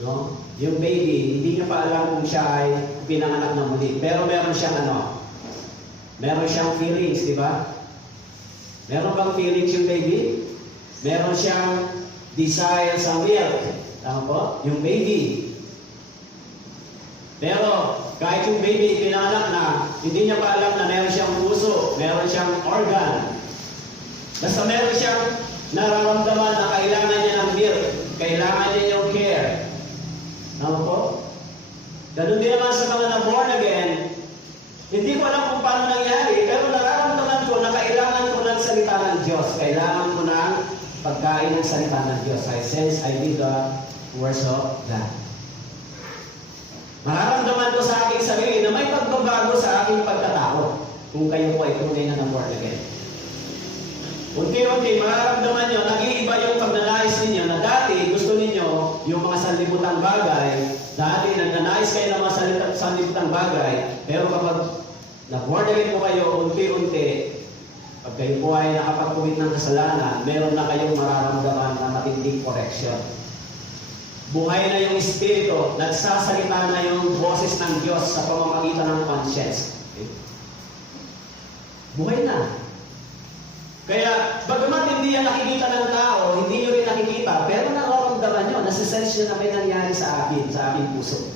no? Yung baby, hindi niya pa alam kung siya ay pinanganak na muli. Pero meron siyang meron siyang feelings, di ba? Meron bang feelings yung baby? Meron siyang desire sa milk. Tama po? Yung baby. Pero, kahit yung baby pinanganak na, hindi niya pa alam na meron siyang puso, meron siyang organ. Basta meron siyang nararamdaman na kailangan niya ng milk, kailangan niya yung care. Tama po? Ganun din naman sa mga na-born again, hindi ko alam kung paano nangyari, pero nararamdaman ko na kailangan ko ng salita ng Diyos. Kailangan ko ng pagkain ng salita ng Diyos. I sense I need the words of God. Mararamdaman ko sa aking sarili na may pagbabago sa aking pagkatao kung kayo po ay tunay na na-born again. Unti-unti, mararamdaman nyo, nag-iiba yung pagnanais ninyo na dati gusto ninyo yung mga sanlibutang bagay, dati nagnanais kayo ng mga sanlibutang bagay, pero kapag na-born again po kayo, unti-unti, pag kayo po ay nakapagkuwit ng kasalanan, meron na kayong mararamdaman na matinding correction. Buhay na yung Espiritu, nagsasalita na yung boses ng Diyos sa pamamagitan ng conscience. Okay? Buhay na. Kaya, bagamat hindi yan nakikita ng tao, hindi nyo rin nakikita, pero nararamdaman nyo, nasisense nyo na may nangyari sa akin, sa aking puso.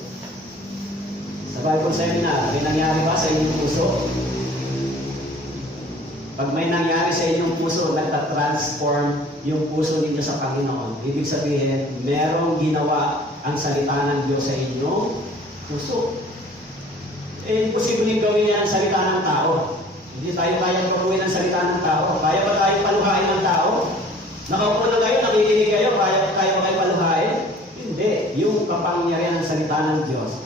Sa Bible Seminar, may nangyari ba sa inyong puso? Pag may nangyari sa inyong puso, nagtatransform yung puso ninyo sa Panginoon. Ibig sabihin, merong ginawa ang salita ng Diyos sa inyong puso. Imposibleng gawin yan ang salita ng tao. Hindi tayo kayang gawin ang salita ng tao. Kaya ba tayo paluhain ng tao? Nakaupo na kayo, nakikinig kayo, kaya ba kayo paluhain? Hindi. Yung kapangyarihan ng salita ng Diyos,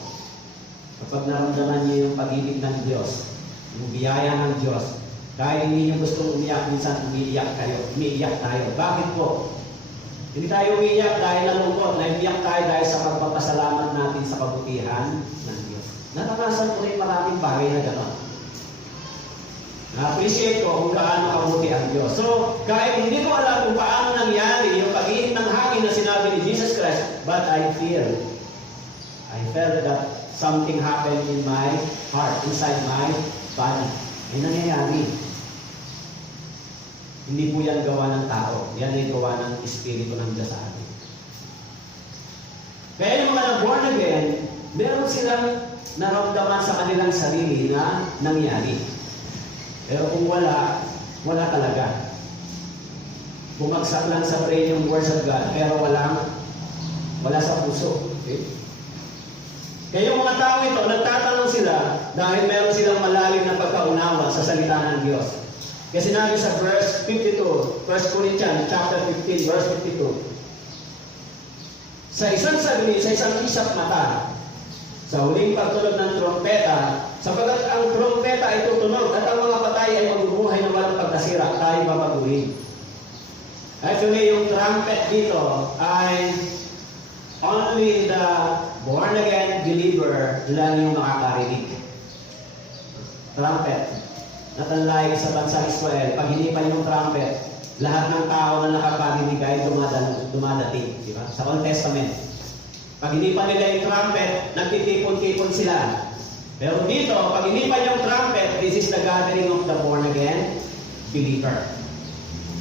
kapag naramdaman niyo yung pag-ibig ng Diyos, yung biyaya ng Diyos, dahil hindi niyo gustong umiyak, minsan umiiyak kayo. Umiiyak tayo. Bakit po? Hindi tayo umiiyak dahil nalungkot. Umiiyak tayo dahil sa pagpapasalamat natin sa kabutihan ng Diyos. Naranasan ko rin maraming bagay na gano'n. Na-appreciate ko kung gaano kabuti ang Diyos. So, kahit hindi ko alam kung paano nangyari yung pag-ihip ng hangin na sinabi ni Jesus Christ, but I felt that something happened in my heart, inside my body. Ay nangyayari. Hindi po yan gawa ng tao. Yan ay gawa ng Espiritu ng Diyos sa atin. Kaya yung mga na-born again, meron silang naramdaman sa kanilang sarili na nangyari. Pero kung wala talaga. Bumagsak lang sa brain yung words of God, pero wala sa puso. Okay? Kaya yung mga tao ito, nagtatanong sila dahil meron silang malalim na pagkaunawa sa salita ng Diyos. Kasi sinabi sa verse 52, 1 Corinthians chapter 15, verse 52. Sa isang saglit, sa isang isap mata, sa huling pagtunog ng trompeta, sapagat ang trompeta ay tutunog at ang mga patay ay mabubuhay na walang pagkasira, tayo mapaguhin. Actually, yung trumpet dito ay only the born-again believer lang yung makakarinig. Trumpet. Not unlike sa bansang Israel, pag hinipan yung trumpet, lahat ng tao na nakaparinig ay dumadating. Di ba? Sa Old Testament. Pag hindi pa nila yung trumpet, nagtitipon-tipon sila. Pero dito, pag hindi pa yung trumpet, this is the gathering of the born again believer.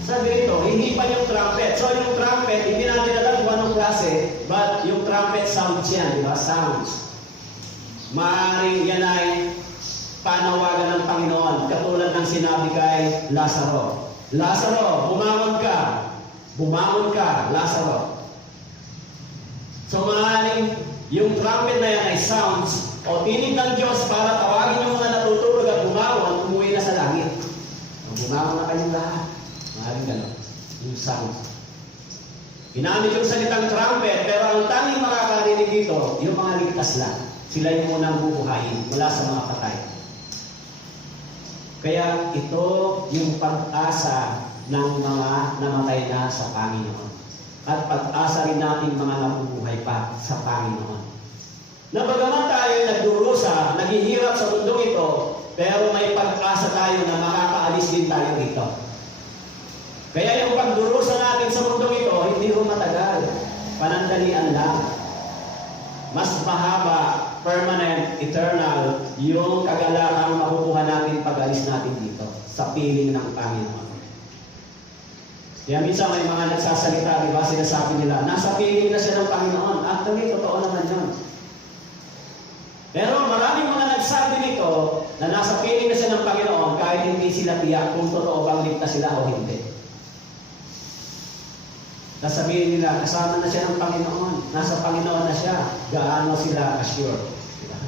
Sabi rito, hindi pa yung trumpet. So yung trumpet, hindi natin alam kung anong klase, but yung trumpet sounds yan, di ba? Sounds. Maaaring yan ay panawagan ng Panginoon, katulad ng sinabi kay Lazaro. Lazaro, bumangon ka. Bumangon ka, Lazaro. So maaaring yung trumpet na yan ay sounds, o tinig ng Diyos para tawagin yung mga natutulog at bumangon, umuwi na sa langit. Bumangon na kayong lahat. Maaaring gano'n. Yung sound. Ginamit yung salitang trumpet, pero ang tanging makakarinig dito, yung mga ligtas lang. Sila yung unang bubuhayin mula sa mga patay. Kaya ito yung pag-asa ng mga namatay na sa Panginoon. At pag-asa rin natin mga nabubuhay pa sa Panginoon. Na bagaman tayo nagdurusa, naghihirap sa mundong ito, pero may pag-asa tayo na makakaalis din tayo dito. Kaya yung pagdurusa natin sa mundong ito, hindi rin matagal. Panandalian lang. Mas mahaba, permanent, eternal, yung kagalakang makukuha natin pag-alis natin dito sa piling ng Panginoon. Kaya minsan may mga nagsasalita, di ba, sinasabi nila, nasa piling na siya ng Panginoon. Actually, totoo naman yun. Pero maraming mga nagsabi nito na nasa piling na siya ng Panginoon kahit hindi sila tiyak kung totoo bang ligtas sila o hindi. Sasabihin nila, kasama na siya ng Panginoon. Nasa Panginoon na siya. Gaano sila assure. Diba?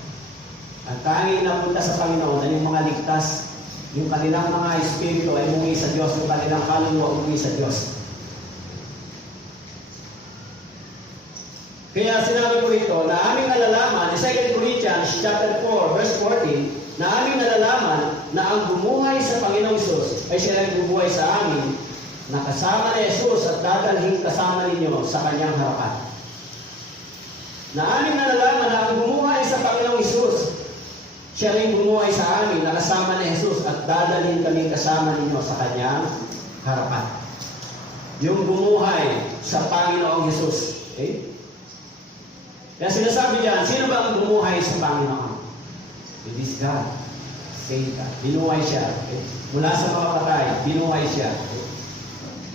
Ang tanging napunta sa Panginoon ay yung mga ligtas, yung kanilang mga espiritu ay umuwi sa Diyos, yung kanilang kaluluwa umuwi sa Diyos. Kaya sinabi ko rito na aming nalalaman, in 2 Corinthians chapter 4, verse 14, na aming nalalaman na ang bumuhay sa Panginoong Hesus ay siya rin bumuhay sa amin, na kasama ni Jesus at dadalhin kasama ninyo sa kanyang harapan. Na aming nalalaman na ang bumuhay sa Panginoong Hesus, siya rin bumuhay sa amin, na kasama ni Jesus at dadalhin kami kasama ninyo sa kanyang harapan. Yung bumuhay sa Panginoong Hesus. Okay? Kaya sinasabi diyan, sino ba ang bumuhay sa Panginoon? It is God. Say God. Binuhay siya. Okay? Mula sa mga patay, binuhay siya. Okay?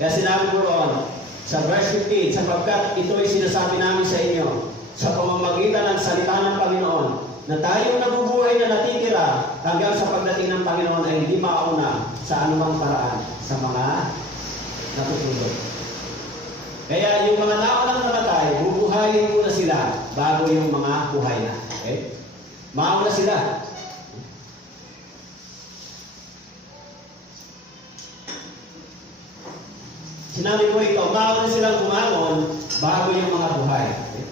Kaya sinabi ko roon, sa verse 15, sapagkat ito'y sinasabi namin sa inyo, sa pamamagitan ng salita ng Panginoon, na tayong nabubuhay na natitira hanggang sa pagdating ng Panginoon ay hindi mauna sa anumang paraan sa mga natutulog. Kaya yung mga naunang namatay, bubuhayin muna sila bago yung mga buhay na. Okay? Mauna sila. Sinabi ko rito, mauna silang bumangon bago yung mga buhay. Okay?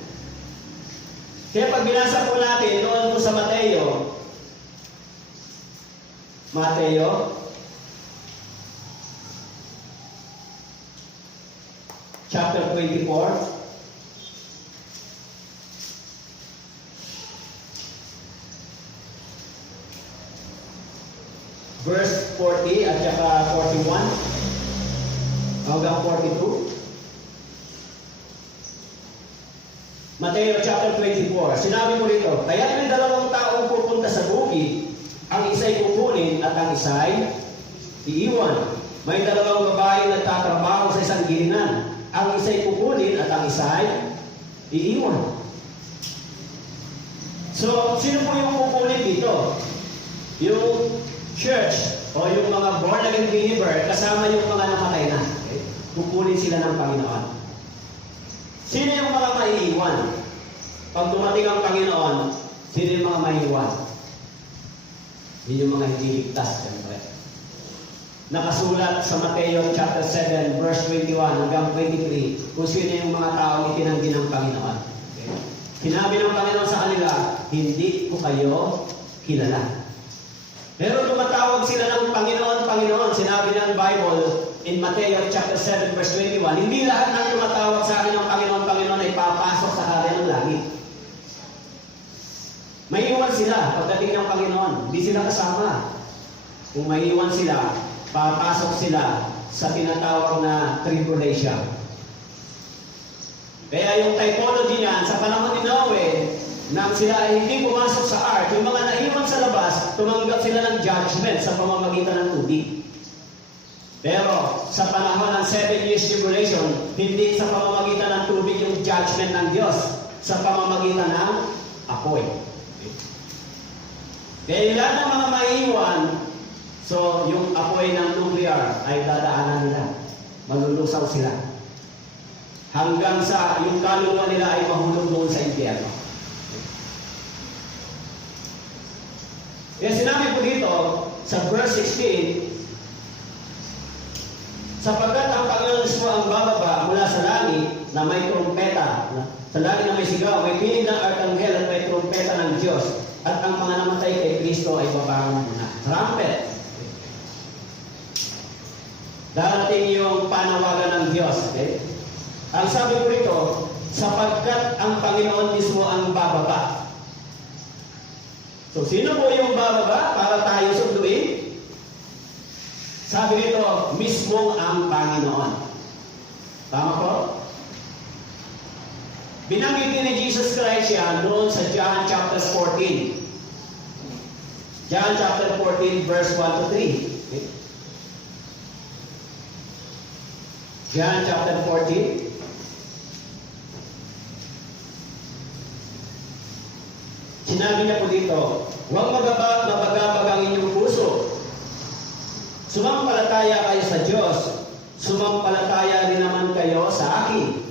Kaya pag binasa po natin noon po sa Mateo chapter 24, verse 40 at saka 41 hanggang 42. Mateo chapter 24. Sinabi mo rito, kaya't may dalawang taong pupunta sa bukid, ang isa'y kukunin at ang isa'y iiwan. May dalawang babae nagtatrabaho sa isang gilinan, ang isa'y kukunin at ang isa'y iiwan. So, sino po yung kukunin dito? Yung church o yung mga born again believer kasama yung mga namatay na. Okay? Kukunin sila ng Panginoon. Sino yung mga maiiwan? Pag dumating ang Panginoon, sino yung mga maiiwan? Yun yung mga hindi ligtas, siyempre. Nakasulat sa Mateo chapter 7, verse 21 hanggang 23, kung sino yung mga taong itinanggi ng Panginoon. Okay? Sinabi ng Panginoon sa kanila, hindi ko kayo kilala. Pero tumatawag sila ng Panginoon, Panginoon. Sinabi ng Bible in Mateo chapter 7, verse 21, hindi lahat ng tumatawag sa akin ng Panginoon, Panginoon ay papasok sa kaharian ng langit. May iwan sila pagdating ng Panginoon. Hindi sila kasama. Kung may iwan sila, papasok sila sa tinatawag na tribulation. Kaya yung typology niyan, sa panahon ni Noe, nang sila ay hindi pumasok sa ark, yung mga naiwan sa labas, tumanggap sila ng judgment sa pamamagitan ng tubig. Pero sa panahon ng 7 years tribulation, hindi sa pamamagitan ng tubig yung judgment ng Diyos, sa pamamagitan ng apoy. Kaya ilan ng mga maiwan, so yung apoy ng nuclear ay dadaanan nila. Malulusaw sila. Hanggang sa yung kaluluwa nila ay mahulog doon sa impyerno. Kaya sinabi po dito sa verse 16, sapagkat ang Panginoon mismo ang bababa mula sa langit na may trumpeta, sa langit na may sigaw, may tinig ng arkanghel at may trumpeta ng Diyos, at ang mga namatay kay Kristo ay babangon muna. Trumpet. Darating yung panawagan ng Diyos. Okay? Ang sabi ko rito, sapagkat ang Panginoon mismo ang bababa. So, sino po yung bababa para tayo sunduin? Sabi rito, mismo ang Panginoon. Tama po? Binanggit din ni Jesus Christ yan noon sa John chapter 14. John chapter 14 verse 1 to 3. Okay? John chapter 14. Sinabi niya po dito, huwag magabag ang inyong puso. Sumampalataya kayo sa Diyos. Sumampalataya rin naman kayo sa akin.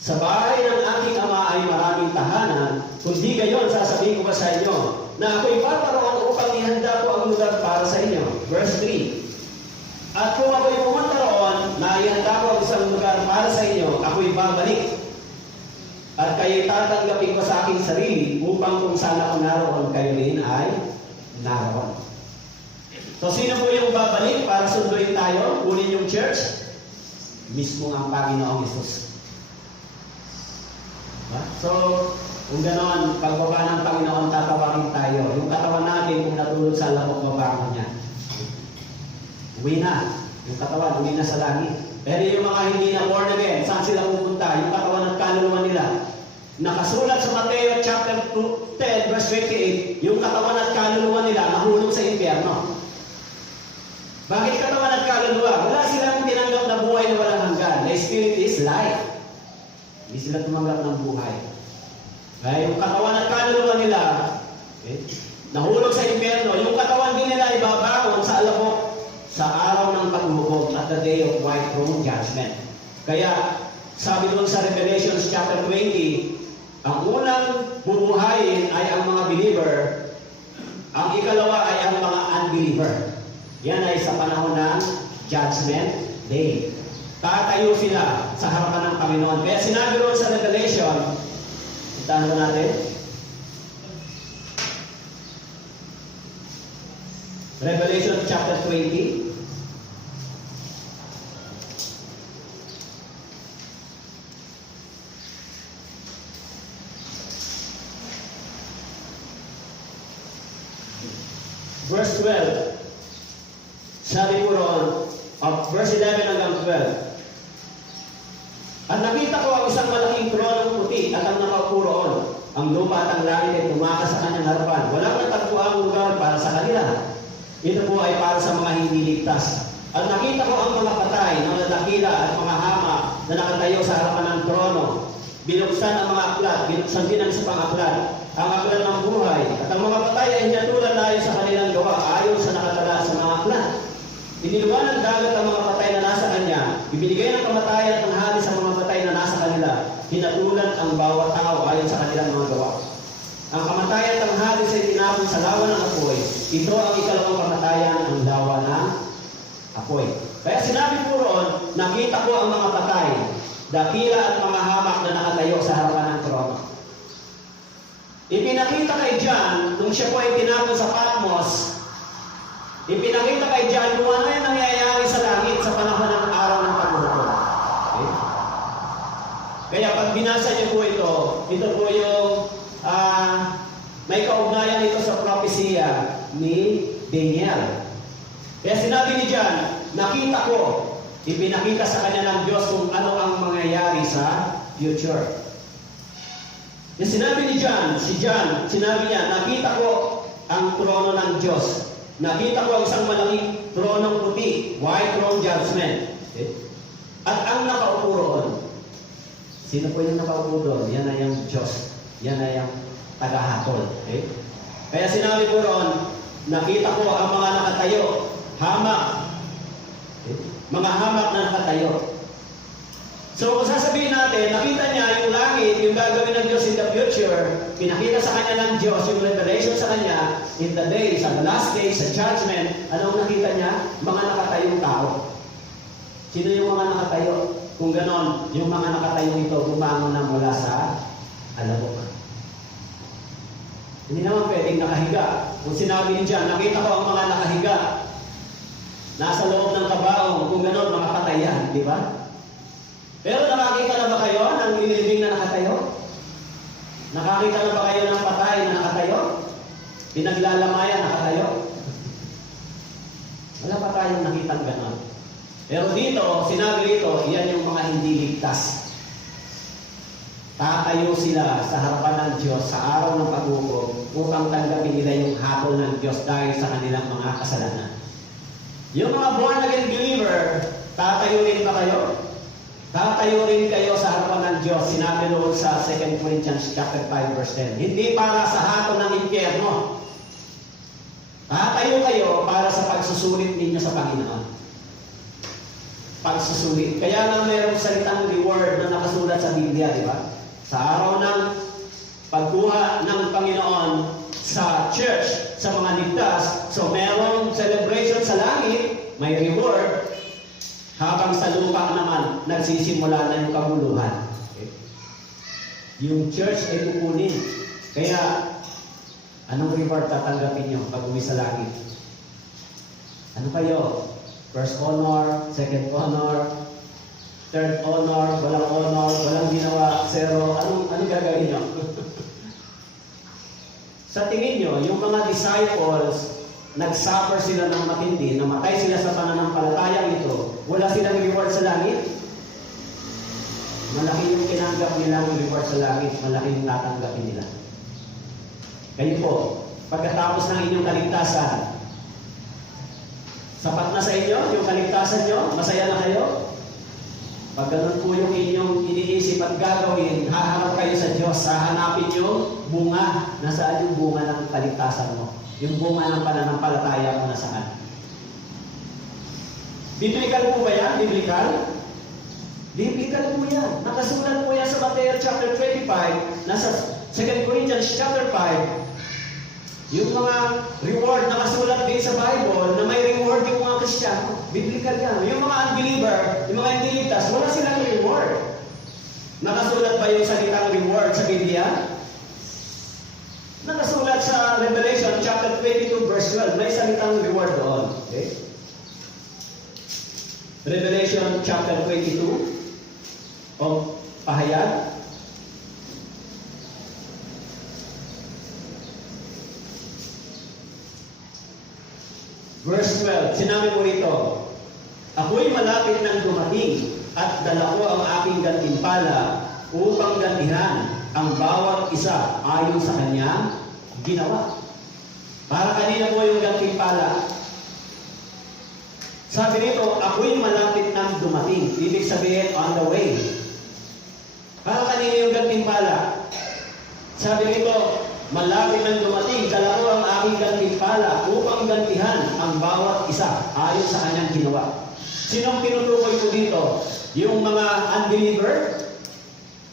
Sa bahay ng aking ama ay maraming tahanan. Kung di gayon, sasabihin ko ba sa inyo, na ako'y paparoon upang ihanda ko ang lugar para sa inyo. Verse 3. At kung ako'y pumunta roon, na ihanda ko ang isang lugar para sa inyo, ako'y babalik. At kayo'y tatanggapin ko sa aking sarili upang kung saan ako naroon, kayo rin ay naroon. So, sino po yung babalik para sunduin tayo? Kunin yung church? Mismo ang Panginoong Hesus. So, kung ganoon, pagbaba ng Panginoon, tatawagin tayo. Yung katawan natin, kung natulog sa labok, babangon niya. Uwi na. Yung katawan, uwi na sa langit. Pero yung mga hindi na born again, saan sila pupunta? Yung katawan at kaluluwa nila. Nakasulat sa Mateo chapter 10 verse 28, yung katawan at kaluluwa nila nahulog sa impyerno. Bakit katawan at kaluluwa? Wala silang tinanggap na buhay na walang hanggan. The spirit is life. Hindi sila tumanggap ng buhay. Kaya yung katawan at kaluluwa nila, nahulog sa impyerno. Yung katawan din nila ay babangon sa alabok sa araw ng paghuhukom at the day of white throne judgment. Kaya sabi doon sa Revelation chapter 20, ang unang bubuhayin ay ang mga believer, ang ikalawa ay ang mga unbeliever. Yan ay sa panahon ng judgment day. Tatayo sila sa harapan ng Panginoon. Kaya sinabi doon sa Revelation, itahan natin. Revelation chapter 20. Verse 12. Sabi po roon, verse 11 hanggang 12. At nakita ko ang isang malaking tronong puti at ang nakaupo roon. Ang lupa at ang langit ay tumakas sa kanyang harapan. Walang natagpuang lugar para sa kanila. Ito po ay para sa mga hindi ligtas. At nakita ko ang mga patay, mga dakila at mga hama na nakatayo sa harapan ng trono. Binuksan ang mga aklat, binuksan din ang isa pang aklat, ang aklat ng buhay. At ang mga patay ay hinatulan ayon sa kanilang gawa, ayon sa nakatala sa mga aklat. Iniluwan ng dagat ang mga patay na nasa kanya. Ibinigay ng kamatayan at ng hali sa mga patay na nasa kanila. Hinatulan ang bawat tao ayon sa kanilang mga gawa. Ang kamatayan at ang hali sa itinapon sa lawa ng apoy. Ito ang ikalawang kamatayan, ang lawa ng apoy. Kaya sinabi po roon, nakita ko ang mga patay, dakila at mga hamak na nakatayo sa harapan ng trono. Ipinakita kay John, nung siya po ay tinapon sa Patmos, ipinakita kay John kung ano yung nangyayari sa langit sa panahon ng araw ng paghuhukom. Okay? Kaya pag binasa niyo po ito po yung may kaugnayan ito sa propesya ni Daniel. Kaya sinabi ni John, nakita ko, ipinakita sa kanya ng Diyos kung ano ang mangyayari sa future. Kaya sinabi ni John, sinabi niya, nakita ko ang trono ng Diyos. Nakita ko ang isang malaking tronong puti, white throne judgment. Okay? At ang nakaupo roon, sino po yung nakaupo doon? Yan ay yung Diyos. Yan ay yung tagahatol. Okay? Kaya sinabi ko roon, nakita ko ang mga nakatayo, hamak. Okay? Mga hamak na nakatayo. So kung sasabihin natin, nakita niya yung langit, yung gagawin ng Diyos in the future, pinakita sa kanya ng Diyos, yung revelation sa kanya, in the days, sa the last days, sa judgment, anong nakita niya? Mga nakatayong tao. Sino yung mga nakatayo? Kung ganon, yung mga nakatayong ito, bumangon na mula sa alabok. Hindi naman pwedeng nakahiga. Kung sinabi ni John, nakita ko ang mga nakahiga, nasa loob ng kabaong, kung ganon, mga patayan, di ba? Pero nakakita na ba kayo ng nililibing na nakatayo? Nakakita na ba kayo ng patay na nakatayo? Pinaglalamayan nakatayo? Wala pa tayong nakitang ganon. Pero dito, sinabi dito, iyan yung mga hindi ligtas. Tatayo sila sa harapan ng Diyos sa araw ng paghukom upang tanggapin nila yung hatol ng Diyos dahil sa kanilang mga kasalanan. Yung mga born again believer, tatayo rin ba kayo? Tatayo rin kayo sa harapan ng Diyos, sinabi noon sa 2 Corinthians chapter 5 verse 10. Hindi para sa hatol ng impyerno. Tatayo kayo para sa pagsusulit ninyo sa Panginoon. Pagsusulit. Kaya nga mayroong salitang reward na nakasulat sa Biblia, di ba? Sa araw ng pagkuha ng Panginoon sa church, sa mga ligtas, so mayroong celebration sa langit, may reward. Habang sa lupa naman, nagsisimula na yung kabuluhan. Okay? Yung church ay kukunin. Kaya, anong reward tatanggapin nyo pag uwi sa langit? Ano kayo? First honor, second honor, third honor, walang ginawa, zero. Anong gagawin nyo? Sa tingin nyo, yung mga disciples, nagsuffer sila ng matindi, namatay sila sa pananampalatayang ito, wala silang reward sa langit? Malaki yung kinanggap nilang reward sa langit, malaki yung tatanggapin nila. Kayo po, pagkatapos ng inyong kaligtasan, sapat na sa inyo, yung kaligtasan nyo, masaya na kayo? Pag ganun po yung inyong iniisip at gagawin, haharap kayo sa Diyos, hahanapin yung bunga. Nasaan yung bunga ng kaligtasan mo? Yung bunga ng pananampalataya mo na saan? Biblical po ba yan? Biblical? Biblical po yan. Nakasulat po yan sa Matthew chapter 25, nasa 2 Corinthians chapter 5, yung mga reward nakasulat din sa Bible na may reward yung mga Kristiyano. Biblical yan. Yung mga unbeliever, yung mga hindi ligtas, wala silang reward. Nakasulat ba yung salitang reward sa Biblia? Nakasulat sa Revelation chapter 22 verse 12, may salitang reward doon. Okay? Revelation chapter 22 o pahayag. Verse 12, sinabi mo rito, ako'y malapit ng dumating at dala ko ang aking gantimpala upang gantihan ang bawat isa ayon sa kanyang ginawa. Para kanina po yung gantimpala. Sabi nito, ako'y malapit ng dumating. Ibig sabihin, on the way. Para kanina yung gantimpala. Sabi nito, malapit ng dumating, dala ko ang aking gantimpala upang gantihan ang bawat isa ayon sa kanyang ginawa. Sinong tinutukoy ko dito? Yung mga unbeliever?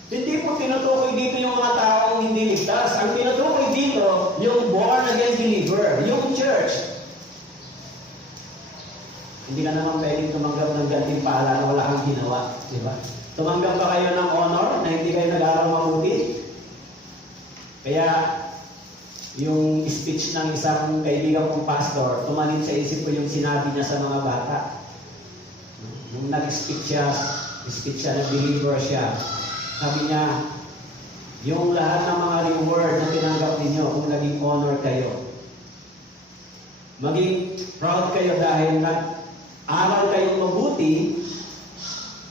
Hindi po tinutukoy dito yung mga taong hindi ligtas. Ang tinutukoy dito, yung born again believer, yung church. Hindi ka naman pwedeng tumanggap ng gantimpala na wala kang ginawa. Di ba? Tumanggap ba kayo ng honor na hindi kayo nag-aaral mabuti? Kaya, yung speech ng isang kaibigan kong pastor, tumanin sa isip ko yung sinabi niya sa mga bata. Nung nag-speech siya, nag-believer siya. Sabi niya, yung lahat ng mga reward na tinanggap ninyo kung naging honor kayo, Maging proud kayo dahil nag-aral kayong mabuti,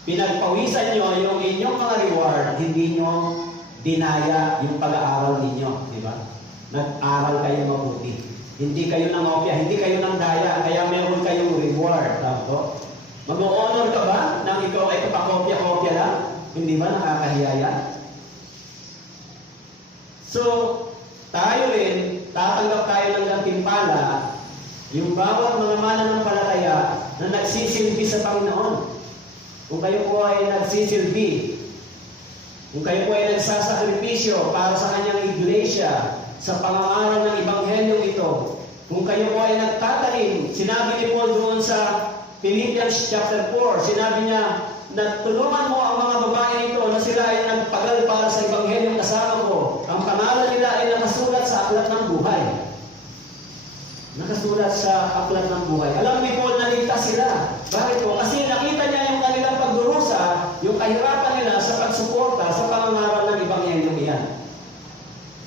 pinagpawisan nyo yung inyong mga reward, hindi nyo dinaya yung pag-aaral ninyo, di ba? Nag-aral kayo mabuti. Hindi kayo nangopya, hindi kayo nang daya, kaya meron kayong reward. Tama. Mag-honor ka ba nang ikaw ay kapakopya-kopya lang? Hindi ba nakakahiya yan? So, tayo rin, tatanggap tayo ng gantimpala, yung bawat mga mananampalataya na nagsisilbi sa Panginoon. Kung kayo po ay nagsisilbi, kung kayo po ay nagsasakripisyo para sa kanyang iglesia, sa pangangaral ng Ebanghelyo ito, kung kayo po ay nagtatanim, sinabi ni Paul doon sa Philippians chapter 4, sinabi niya, na tulungan mo ang mga babae nito na sila ay nagpagal para sa Ebanghelyong kasama ko. Ang pangalan nila ay nakasulat sa aklat ng buhay. Nakasulat sa aklat ng buhay. Alam ni Paul na ligtas sila. Bakit po? Kasi nakita niya yung kanilang pagdurusa, yung kahirapan nila sa pagsuporta sa pangangaral ng Ebanghelyong iyan.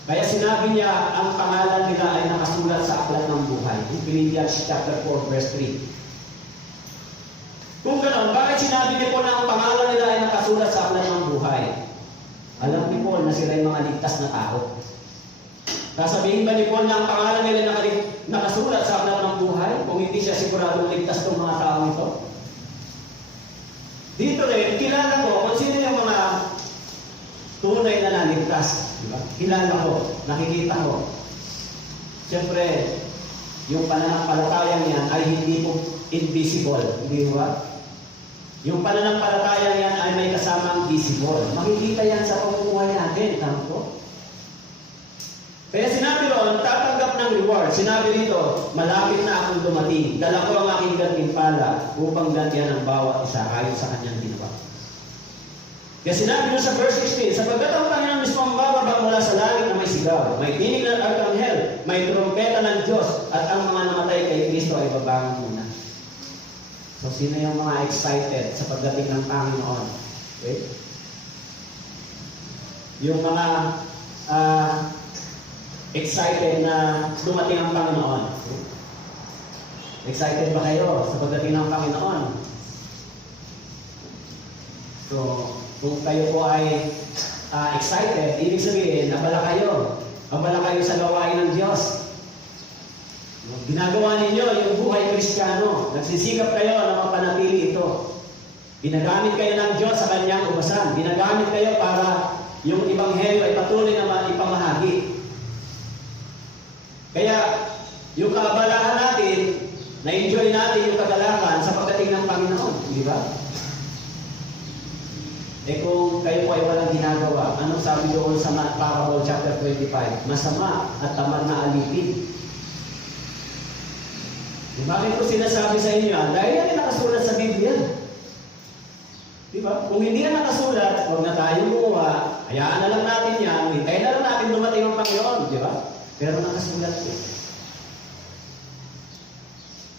Kaya sinabi niya, ang pangalan nila ay nakasulat sa aklat ng buhay. In Philippians chapter 4, verse 3. Kung ganoon, bakit sinabi ni Paul na ang pangalan nila ay nakasulat sa aklat ng buhay? Alam ni Paul na sila ay mga ligtas na tao. Sasabihin ba ni Paul na ang pangalan nila nakasulat sa aklat ng buhay? Kung hindi siya siguradong ligtas itong mga tao ito? Dito rin, kilala ko kung sino yung mga tunay na naligtas. Diba? Kilala ko, nakikita ko. Siyempre, yung pananampalataya niyan ay hindi po invisible. Hindi ba? Yung pananampalataya niyan ay may kasamang visible. Makikita yan sa pamumuhay natin. Tama po? Kaya sinabi roon, tatanggap ng reward. Sinabi dito, malapit na akong dumating. Dala ko ang aking gantimpala upang gantihan ang bawat isa ayon sa kanyang ginawa. Kaya sinabi doon sa verse 16, sapagkat ang Panginoon mismo ang bababa mula sa langit na may sigaw, may dinig ng arkanghel, may trumpeta ng Diyos, at ang mga namatay kay Kristo ay babangon muna. So, sino yung mga excited sa pagdating ng Panginoon? Okay? Yung mga excited na dumating ang Panginoon. Okay? Excited ba kayo sa pagdating ng Panginoon? So, kung kayo po ay excited, ibig sabihin, abala kayo. Abala kayo sa gawain ng Diyos. Ginagawa ninyo yung buhay Kristiyano. Nagsisikap kayo na mapanatili ito. Ginagamit kayo ng Diyos sa kanyang ubasan. Ginagamit kayo para yung Ebanghelyo ay patuloy na ipamahagi. Kaya, yung kaabalahan natin, na-enjoy natin yung kagalakan sa pagdating ng Panginoon. Di ba? Eh kung kayo po ay walang ginagawa, anong sabi doon sa Parable chapter 25? Masama at tamad na alipin. Bakit ko sinasabi sa inyo? Dahil yan ay nakasulat sa Biblia. Di ba? Kung hindi na nakasulat, huwag na tayo gumawa, hayaan na lang natin yan, hintayin na lang natin dumating ang Panginoon. Di ba? Pero nakasulat po.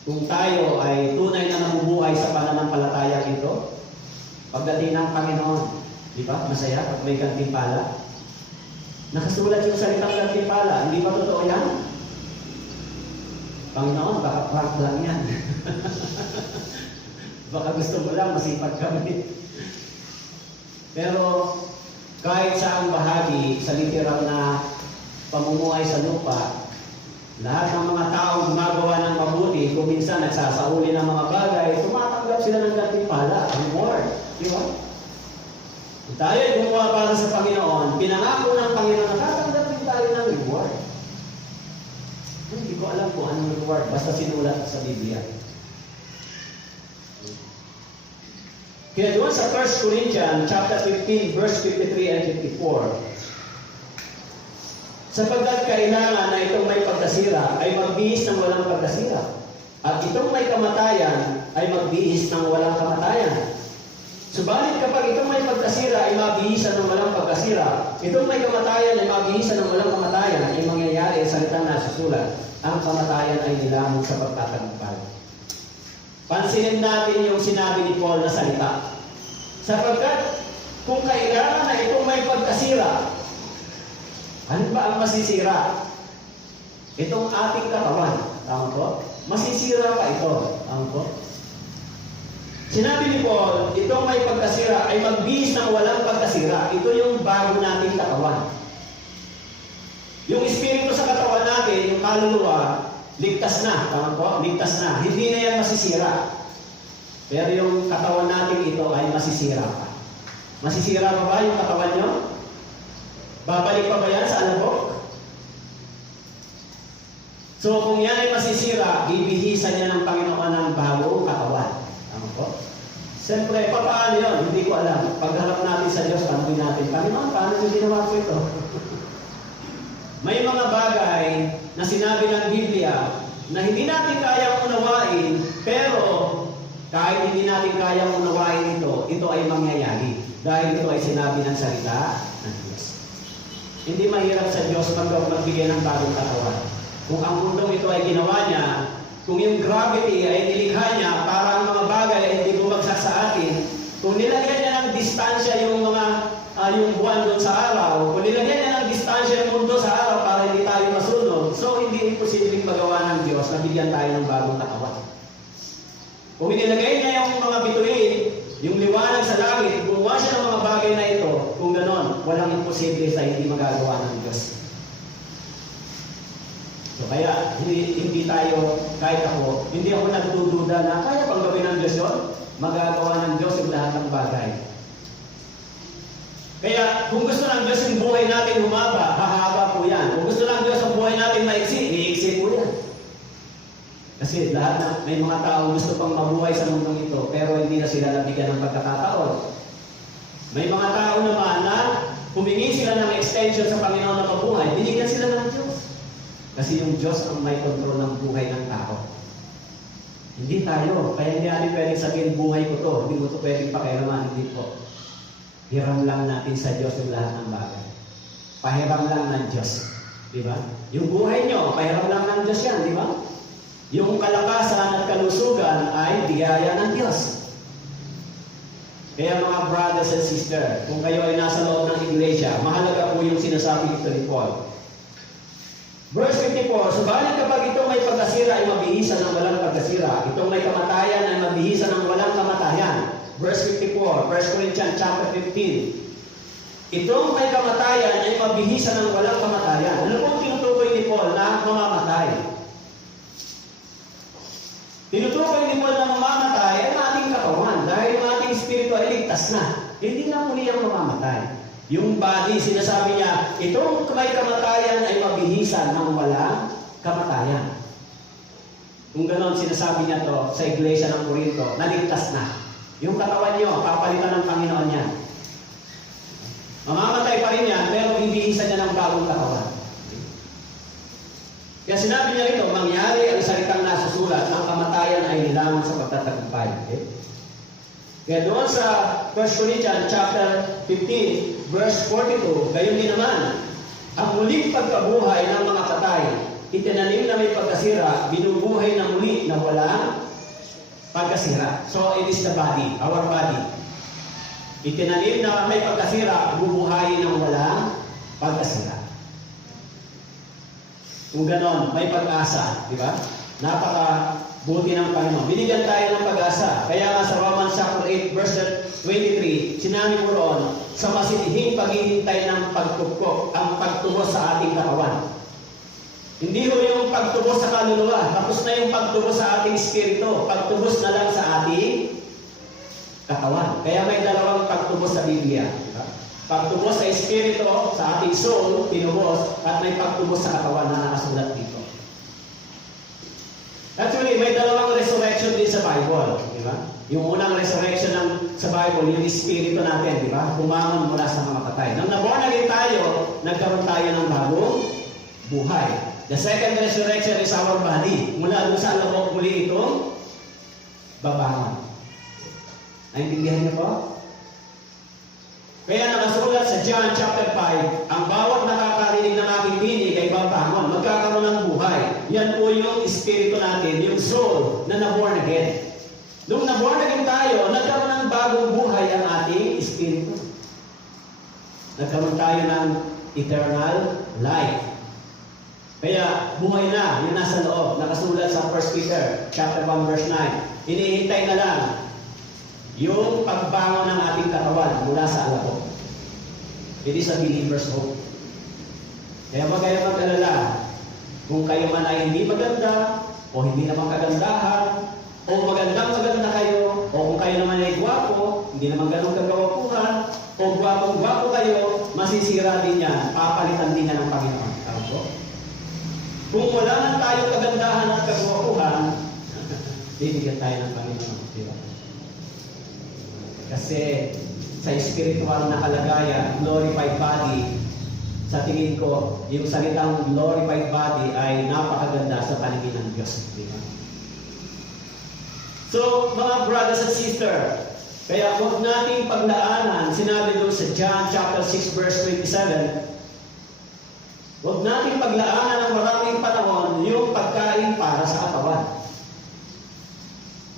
Kung tayo ay tunay na namubuhay sa pananampalataya ito, pagdating ng Panginoon, di ba? Masaya pag may gantimpala. Nakasulat yung salitang gantimpala. Hindi ba totoo yan? Panginoon, baka prank lang yan. Baka gusto mo lang, masipag kami. Pero kahit saang bahagi sa literal na pamumuhay sa lupa, lahat ng mga taong gumagawa ng mabuti, kung minsan nagsasauli ng mga bagay, tumatanggap sila ng gantimpala, reward. Di ba? Kung tayo ay gumawa para sa Panginoon, pinangako ng Panginoon, nakatanggap din tayo ng reward. Hindi ko alam kung anong reward, basta sinulat sa Biblia. Kaya doon sa 1 Corinthians chapter 15, verse 53 and 54, sapagkat kailangan na itong may pagkasira ay magbihis ng walang pagkasira, at itong may kamatayan ay magbihis ng walang kamatayan. Subalit kapag itong may pagkasira ay mabihisan ng walang pagkasira, itong may kamatayan ay mabihisan ng walang kamatayan, ay mangyayari sa salitang nasusulat, ang kamatayan ay nilamon sa pagtatagumpay. Pansinin natin yung sinabi ni Paul na salita. Sapagkat kung kailangan na itong may pagkasira, ano ba ang masisira? Itong ating katawan. Tama po? masisira pa ito. Ano po? Sinabi ni Paul, itong may pagkasira ay magbihis ng walang pagkasira. Ito yung bago nating katawan. Yung espiritu sa katawan natin, yung kaluluwa, ligtas na. Tama po? Ligtas na. Hindi na yan masisira. Pero yung katawan natin ito ay masisira pa. Masisira pa ba yung katawan nyo? Babalik pa ba yan sa alabok? So kung yan ay masisira, bibihisan niya ng Panginoon ng bagong katawan. Tama po? Siyempre, paano yun? Hindi ko alam. Pagharap natin sa Diyos, tanongin natin, Panginoon, paano yung ginawa ko ito? May mga bagay na sinabi ng Biblia na hindi natin kayang unawain, pero kahit hindi natin kayang unawain ito ay mangyayari. Dahil ito ay sinabi ng salita ng Diyos. Hindi mahirap sa Diyos magbigay ng bagong katawan. Kung ang mundong ito ay ginawa niya, kung yung gravity ay nilikha niya para ang mga bagay ay hindi bumagsak sa atin, kung nilagyan niya ng distansya yung yung buwan doon sa araw, kung nilagyan niya ng distansya yung mundo sa araw para hindi tayo masunod, so hindi imposibleng magawa ng Diyos na bigyan tayo ng bagong katawan. Kung inilagay niya yung mga bituin, yung liwanag sa langit, gumawa siya ng mga bagay na ito, kung ganon, walang imposible sa hindi magagawa ng Diyos. So kaya, hindi tayo, kahit ako, hindi ako nagdududa na kaya pang gawin ng Diyos yun, magagawa ng Diyos yung lahat ng bagay. Kaya, kung gusto ng Diyos yung buhay natin humaba, hahaba po yan. Kung gusto ng Diyos ang buhay natin maiksi, iiksi po yan. Kasi lahat na, may mga tao gusto pang mabuhay sa mundong ito, pero hindi na sila nabigyan ng pagkakataon. May mga tao naman na humingi sila ng extension sa Panginoon na mabuhay, binigyan sila ng Diyos. Kasi yung Diyos ang may kontrol ng buhay ng tao. Hindi tayo. Kaya hindi natin pwedeng sabihin, buhay ko to. Hindi mo to pwedeng pakialaman. Hindi po. Hiram lang natin sa Diyos yung lahat ng bagay. Pahiram lang ng Diyos. Di ba? Yung buhay nyo, pahiram lang ng Diyos yan. Di ba? Yung kalakasan at kalusugan ay biyaya ng Diyos. Kaya mga brothers and sisters, kung kayo ay nasa loob ng iglesia, mahalaga po yung sinasabi dito ni Paul. Verse 54, subalit kapag itong may pagkasira ay mabihisan ng walang pagkasira, itong may kamatayan ay mabihisan ng walang kamatayan. Verse 54, 1 Corinthians chapter 15. Itong may kamatayan ay mabihisan ng walang kamatayan. Ano pong tinutukoy ni Paul na mamamatay? Tinutukoy ni Paul na mamamatay ay ating katawan dahil yung ating espiritu ay ligtas na. Hindi na muli ang mamamatay. Yung body, sinasabi niya, itong may kamatayan ay mabihisan ng walang kamatayan. Kung ganon, sinasabi niya to sa iglesia ng Corinto, naligtas na. Yung katawan niyo, papalitan ng Panginoon niya. Mamamatay pa rin yan, pero bibihisan niya ng bagong katawan. Kaya sinabi niya rito, mangyari ang salitang nasusulat, ang kamatayan ay nilamang sa pagtatagumpay. Okay? Kaya doon sa 1 Corinthians chapter 15, verse 42, gayon din naman, ang muling pagkabuhay ng mga patay, itinanim na may pagkasira, binubuhay na muli na walang pagkasira. So it is the body, our body. Itinanim na may pagkasira, bubuhay ng walang pagkasira. Kung ganon, may pag-asa, di ba? Napaka-buti ng Panginoon. Binigyan tayo ng pag-asa. Kaya nga sa Romans chapter 8, verse 23, sinabi mo roon, sa masinihing paghihintay ng pagtubos, ang pagtubos sa ating katawan. Hindi ho yung pagtubos sa kaluluwa. Tapos na yung pagtubos sa ating espiritu. Pagtubos na lang sa ating katawan. Kaya may dalawang pagtubos sa Biblia. Diba? Pagtubos sa espiritu, sa ating soul, tinubos, at may pagtubos sa katawan na nakasulat dito. Actually, may dalawang resurrection din sa Bible. Diba? Yung unang resurrection sa Bible, yung espiritu natin, diba? Bumangon mula sa mga patay. Nang naborn again tayo, nagkaroon tayo ng bagong buhay. The second resurrection is our body. Mula doon sa alabok muli itong babangon. Naintindihan niyo po? Kaya nakasulat sa John chapter 5, ang bawat nakakarinig ng aking tinig ay babangon, magkakaroon ng buhay. Yan po yung espiritu natin, yung soul na na-born again. Nung na-born again tayo, nagkaroon ng bagong buhay ang ating espiritu. Nagkaroon tayo ng eternal life. Kaya buhay na yung nasa loob, nakasulat sa 1 Peter chapter 1 verse 9. Hinihintay na lang yung pagbangon ng ating katawan mula sa alabok. It is a believer's hope. Kaya wag kayo mag-alala kung kayo man ay hindi maganda o hindi naman kagandahan o magandang-maganda kayo o kung kayo naman ay gwapo, hindi naman ganun kagawapuhan o gwapong-gwapo kayo, masisira din yan, papalitan din yan ng Panginoon. Tama po? Kung wala na tayong kagandahan at kagwapuhan, bibigyan tayo ng Panginoon. Diba? Kasi sa spiritual na kalagayan, glorified body, sa tingin ko, yung salitang glorified body ay napakaganda sa paningin ng Diyos. Diba? So, mga brothers and sisters, kaya huwag nating paglaanan, sinabi doon sa John chapter 6 verse 27, huwag nating paglaanan ng maraming panahon yung pagkain para sa katawan.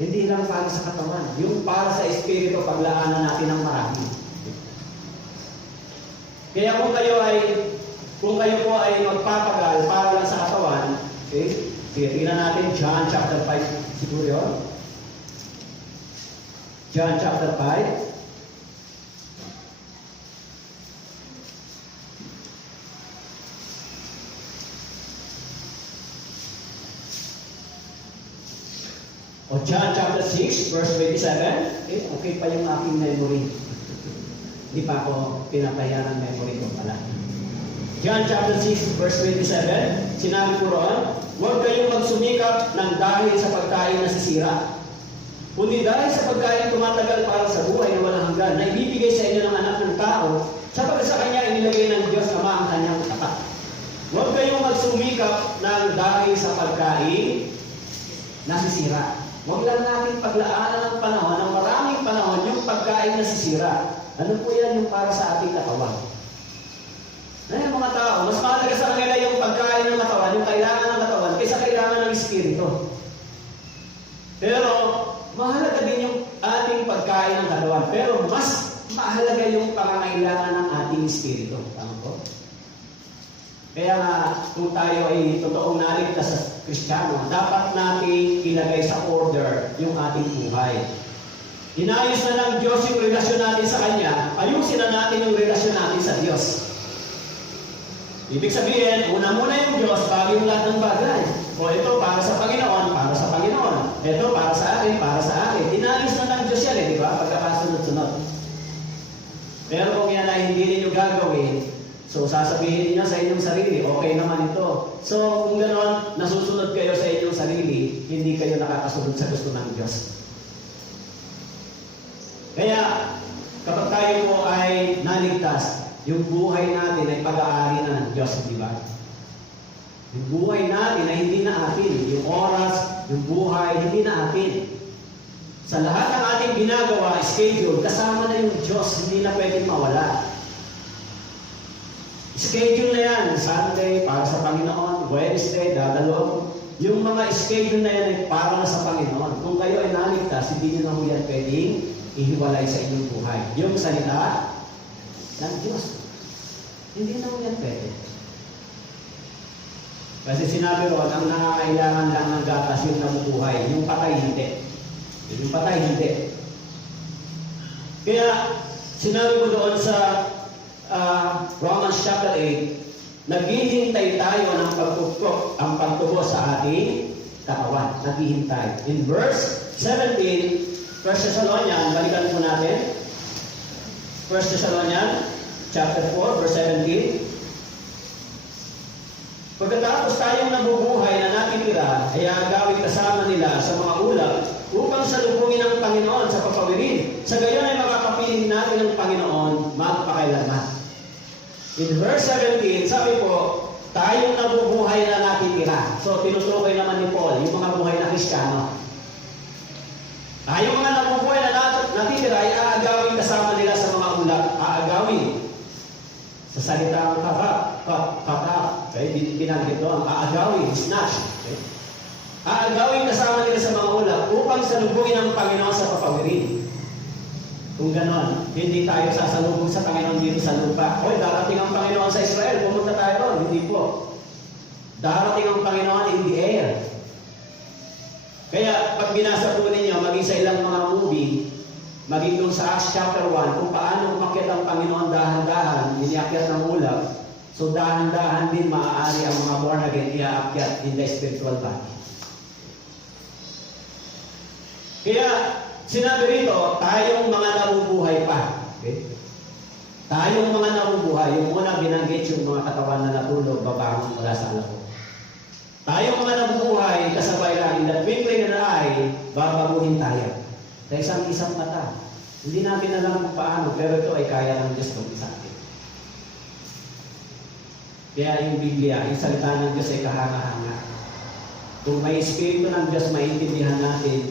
Hindi lang para sa katawan, yung para sa espiritu, paglaanan natin ng marami. Kaya kung kayo po ay magpapagal para lang sa katawan, okay? Tingnan natin John chapter 5 siguro yun. John chapter 5. O John chapter 6, verse 27. Okay pa yung aking memory. Hindi pa ako pinataya ng memory ko pala. John chapter 6, verse 27. Sinabi ko roon, huwag kayong magsumikap ng dahil sa pagkain na sisira. Kundi dahil sa pagkain tumatagal para sa buhay na walang hanggan, na ibibigay sa inyo ng anak ng tao, sapagkat sa kanya inilagay ng Diyos Ama ang kanyang tapat. Huwag kayong magsumikap ng dahil sa pagkain na sisira. Huwag lang natin paglaanan ng panahon, ng maraming panahon, yung pagkain na sisira. Ano po yan yung para sa ating katawan? Ngayon mga tao, mas mahalaga sa kanila yung pagkain ng katawan, yung kailangan ng katawan, kaysa kailangan ng espiritu. Pero, mahalaga din yung ating pagkain ng katawan. Pero, mas mahalaga yung pangangailangan ng ating espiritu. Tama po? Kaya nga, kung tayo ay totoong naligtas sa Kristiyano, dapat natin ilagay sa order yung ating buhay. Inayos na ng Diyos yung relasyon natin sa Kanya, ayusin na natin yung relasyon natin sa Diyos. Ibig sabihin, una muna yung Diyos bago yung lahat ng bagay. O ito para sa Panginoon, para sa Panginoon. Ito para sa akin, para sa akin. Inayos na ng Diyos yan, di ba? Pagkakasunod-sunod. Pero kung yan ay hindi ninyo gagawin, so sasabihin niyo sa inyong sarili, okay naman ito. So kung gano'n, nasusunod kayo sa inyong sarili, hindi kayo nakakasunod sa gusto ng Diyos. Kaya, kapag tayo po ay naligtas, yung buhay natin ay pag-aari na ng Diyos, di ba? Yung buhay natin ay hindi na atin. Yung oras, yung buhay, hindi na atin. Sa lahat ng ating ginagawa, schedule, kasama na yung Diyos, hindi na pwedeng mawala. Schedule na yan, Sunday para sa Panginoon, Wednesday, dadalo. Yung mga schedule na yan ay para na sa Panginoon. Kung kayo ay naligtas, hindi nyo na ho yan pwedeng ihiwalay sa inyong buhay. Yung salita ng Diyos. Hindi na ho yan pwede. Kasi sinabi ron, ang nangangailangan lang ng gatas yung nabubuhay. Yung patay, hindi. Yung patay, hindi. Kaya, sinabi ko doon sa Romans chapter 8, naghihintay tayo ng pagtugtog, ang pagtubo sa ating katawan. Naghihintay. In verse 17, 1 Thessalonians, balikan po natin. 1 Thessalonians, chapter 4, verse 17. Pagkatapos tayong nabubuhay na natitira, ay agawin kasama nila sa mga ulap upang salubungin ang Panginoon sa papawirin. Sa gayon ay makakapiling natin ang Panginoon magpakailanman. In verse 17, sabi po, tayong nabubuhay na natitira. So, tinutukoy naman ni Paul, yung mga buhay na Kristiyano. Tayong mga nabubuhay na natitira ay aagawin kasama nila sa mga ulap. Aagawin. Sa salitang kata, okay? Binanggit doon, aagawin, snatch. Okay? Aagawin kasama nila sa mga ulap upang salubungin ang Panginoon sa papawirin. Kung ganon, hindi tayo sasalubong sa Panginoon dito sa lupa. Hoy, darating ang Panginoon sa Israel, pumunta tayo doon. Hindi po. Darating ang Panginoon in the air. Kaya pag binasa po ninyo, maging sa ilang mga movie, maging doon sa Acts chapter 1, kung paano umakyat ang Panginoon dahan-dahan, iniakyat ng ulap, so dahan-dahan din maaari ang mga born again iaakyat in the spiritual body. Kaya sinabi rito, tayong mga nabubuhay pa. Okay? Tayong mga nabubuhay, yung una binanggit yung mga katawan na natulog, babangon mula sa alako. Tayong mga nabubuhay, kasabay lang, in the twinkling of an eye, babaguhin tayo. Sa isang mata. Hindi natin alam kung paano, pero ito ay kaya ng Diyos kung sa atin. Kaya yung Biblia, yung salita ng Diyos ay kahanga-hanga. Kung may Espiritu ng Diyos, maintindihan natin,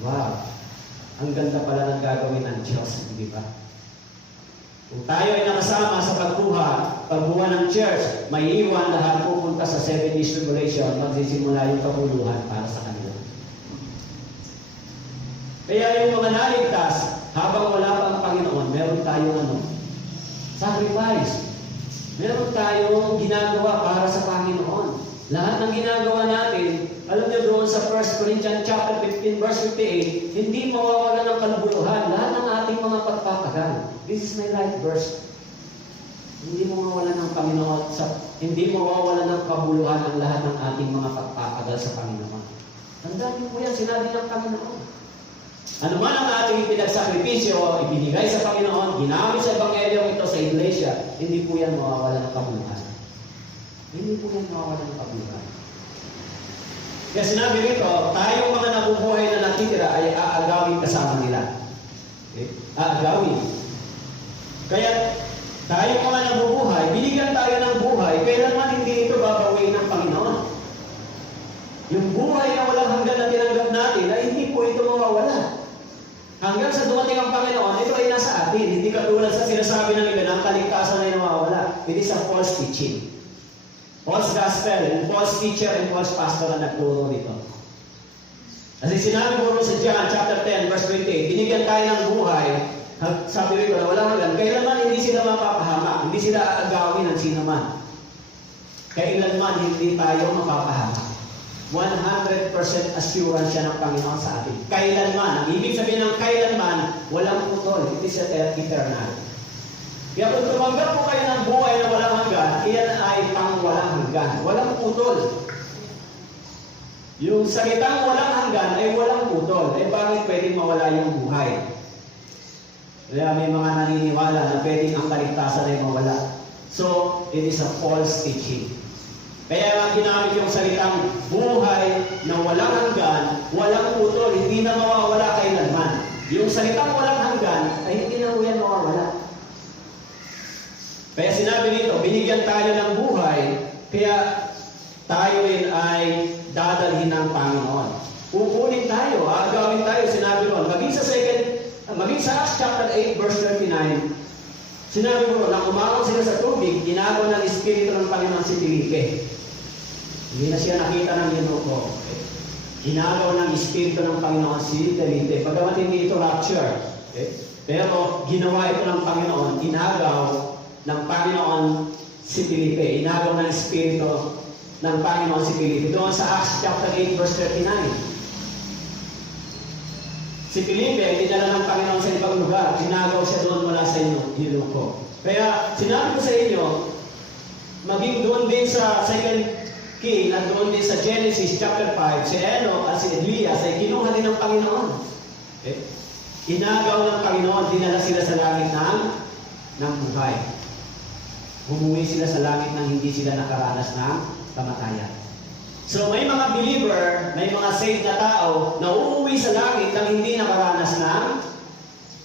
wow, ang ganda pala ng gagawin ng Diyos, di ba? Kung tayo ay nakasama sa pagbuha ng church, may iwan lahat pupunta sa 7 days tribulation, magsisimula yung kabuluhan para sa kanila. Kaya yung mga naligtas, habang wala pa ang Panginoon, meron tayong sacrifice. Meron tayong ginagawa para sa Panginoon. Lahat ng ginagawa natin, alam niyo doon sa 1 Corinthians chapter 15 verse 58, hindi mawawala ng kalubuluhan lahat ng ating mga pagpapatagal. This is my life verse. Hindi mawawala ng Panginoon, hindi mawawala ng kabuluhan ang lahat ng ating mga pagpapatagal sa Panginoon. Tandaan niyo po yan, sinabi ng Panginoon. Ano man ang ating pinagsakripisyo, ibinigay sa Panginoon, ginamit sa Ebanghelyo ito sa Iglesia, hindi po yan mawawala ng kabuluhan. Hindi po yan mawawala ng kabuluhan. Kaya sinabi rito, tayong mga nabubuhay na natitira ay aagawin kasama nila. Okay? Aagawin. Kaya tayong mga nabubuhay, binigyan tayo ng buhay, kailanman hindi ito babawiin ng Panginoon. Yung buhay na walang hanggan na tinanggap natin, ay hindi po ito mawawala. Hanggang sa dumating ang Panginoon, ito ay nasa atin. Hindi katulad sa sinasabi ng iba na ang kaligtasan ay nawawala. It is a false teaching. False gospel, and false teacher, and false pastor na nagturo dito. Kasi sinabi mo sa John chapter 10, verse 28, binigyan tayo ng buhay, sabi rito na wala hanggan, kailanman hindi sila mapapahamak, hindi sila aagawin ng sino man. Kailanman hindi tayo mapapahamak. 100% assurance siya ng Panginoon sa atin. Kailanman. Ang ibig sabihin ng kailanman, walang putol. It is eternal. Kaya kung tumanggap po kayo ng buhay na walang hanggan, iyan ay pang walang hanggan. Walang putol. Yung salitang walang hanggan ay walang putol. Eh bakit pwedeng mawala yung buhay? Kaya may mga naniniwala na pwedeng ang kaligtasan ay mawala. So, it is a false teaching. Kaya nga ginamit yung salitang buhay na walang hanggan, walang putol, hindi na mawawala kailanman. Yung salitang walang hanggan ay hindi na yan mawawala. Kaya sinabi nito, binigyan tayo ng buhay, kaya tayo rin ay dadalhin ng Panginoon. Kukunin tayo, agawin tayo, sinabi ron. Maging sa Acts chapter 8, verse 39, sinabi mo, nang umaron sila sa tubig, ginagawa ng Espiritu ng Panginoon si Felipe. Hindi na siya nakita ng Eunuko. Ginagawa ng Espiritu ng Panginoon si Felipe. Pagkamat hindi ito rapture. Pero ginawa ito ng Panginoon, inagaw ng Panginoon si Felipe. Inagaw ng Espiritu ng Panginoon si Felipe. Doon sa Acts chapter 8, verse 39. Si Felipe ay dinala ng Panginoon sa ibang lugar. Inagaw siya doon mula sa Eunuko. Kaya sinabi ko sa inyo, maging doon din sa 2 King at doon din sa Genesis chapter 5, si Enoch at si Elias ay kinuha din ng Panginoon. Inagaw ng Panginoon, dinala sila sa langit ng buhay. Umuwi sila sa langit nang hindi sila nakaranas ng kamatayan. So may mga believer, may mga saved na tao na uuwi sa langit nang hindi nakaranas ng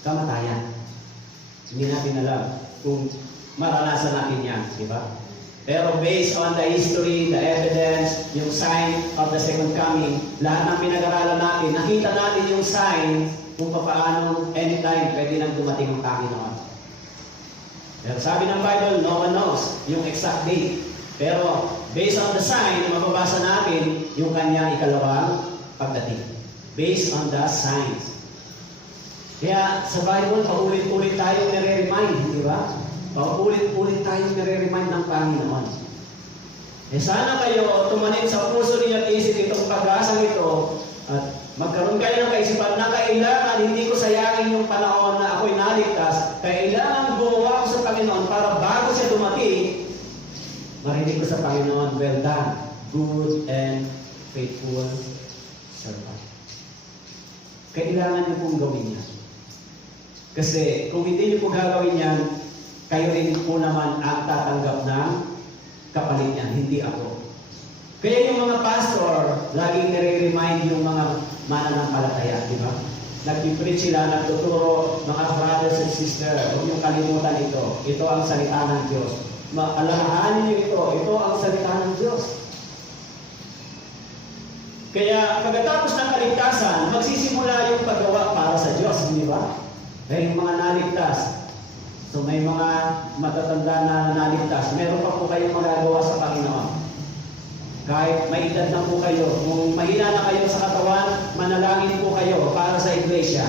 kamatayan. Hindi natin alam kung maranasan natin yan, di ba? Pero based on the history, the evidence, yung sign of the second coming, lahat ng pinag-aralan natin, nakita natin yung sign kung paano anytime pwede nang dumating ang Panginoon. Pero sabi ng Bible, no one knows yung exact date. Pero based on the sign, mababasa natin yung kanyang ikalawang pagdating. Based on the signs. Kaya sa Bible, paulit-ulit tayong nire-remind, di ba? Paulit-ulit tayong nire-remind ng Panginoon. Sana kayo tumanim sa puso ninyo at isip itong pag-asang ito at magkaroon kayo ng kaisipan na kailangan hindi ko sayangin yung panahon na ako'y naligtas. Kailangan gumawa ko sa Panginoon para bago siya dumating, marinig ko sa Panginoon, well done, good and faithful servant. Kailangan niyo pong gawin yan. Kasi kung hindi niyo po gagawin yan, kayo rin po naman ang tatanggap ng kapalit niyan, hindi ako. Kaya yung mga pastor, laging nire-remind yung mga mananampalataya, di ba? Nag-preach sila, nagtuturo, mga brothers and sisters, huwag niyong kalimutan ito. Ito ang salita ng Diyos. Alalahanin niyo ito ang salita ng Diyos. Kaya pagkatapos ng kaligtasan, magsisimula yung paggawa para sa Diyos, di ba? Dahil yung mga naligtas, so may mga matatanda na naligtas, meron pa po kayong magagawa sa Panginoon. Kahit may edad na po kayo, kung mahina na kayo sa katawan, manalangin po kayo para sa iglesia.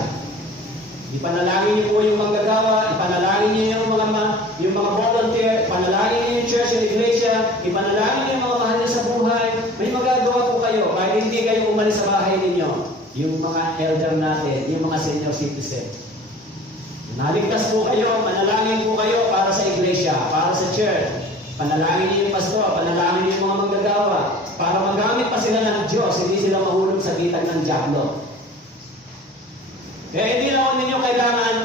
Ipanalangin niyo po yung manggagawa, ipanalangin niyo yung mga volunteer, ipanalangin niyo yung church and iglesia, ipanalangin niyo yung mga mahal niyo sa buhay. May magagawa po kayo, kahit hindi kayo umalis sa bahay ninyo. Yung mga elder natin, yung mga senior citizen. Naligtas po kayo, manalangin po kayo para sa iglesia, para sa church. Panalangin niyo yung pastor, panalangin niyo yung mga manggagawa, para magamit pa sila ng Diyos, hindi sila mahulog sa bitag ng diablo. Kaya hindi naman ninyo kailangan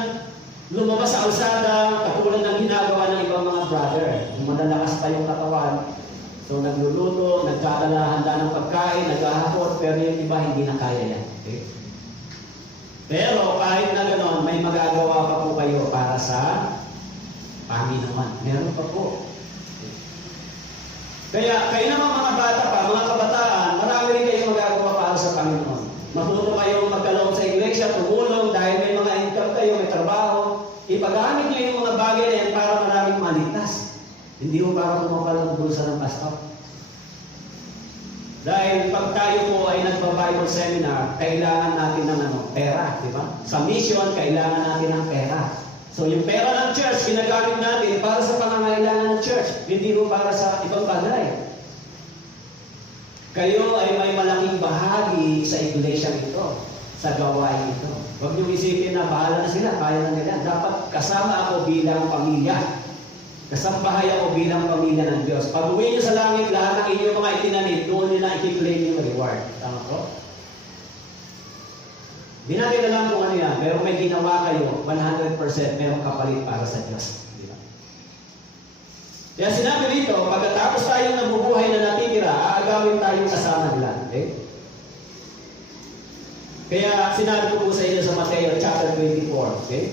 lumabas sa alsada, katulad ng ginagawa ng ibang mga brother. Kung malalakas pa yung katawan, so nagluluto, nagkakala-handa ng pagkain, naghahapot, pero yung iba hindi na kaya yan. Okay? Pero kahit na gano'n, may magagawa pa po kayo para sa Panginoon. Meron pa po. Kaya kayo naman mga bata pa, mga kabataan, marami rin kayong magagawa para sa Panginoon. Matuto kayong magkaloob sa iglesia, tumulong dahil may mga income kayo, may trabaho. Ipagamit niyo yung mga bagay na yan para maraming maligtas. Hindi mo para tumakal ng bulsa ng pastor. Dahil pag tayo po ay nagpa-Bible seminar, kailangan natin ng pera, di ba? Sa mission, kailangan natin ng pera. So yung pera ng church, ginagamit natin para sa pangangailangan ng church, hindi po para sa ibang bagay. Kayo ay may malaking bahagi sa iglesia ito, sa gawain ito. Huwag niyo isipin na bahala na sila, kaya na nila. Dapat kasama ako bilang pamilya. Kasambahay ako bilang pamilya ng Diyos. Pag uwi niyo sa langit, lahat ng inyong mga itinanim, doon nyo na i-claim yung reward. Tama po? Di natin alam kung ano yan, pero may ginawa kayo, 100% merong kapalit para sa Diyos. Kaya sinabi dito, pagkatapos tayong nabubuhay na natitira, aagawin tayong kasama nila. Okay? Kaya sinabi ko po sa inyo sa Mateo chapter 24. Okay?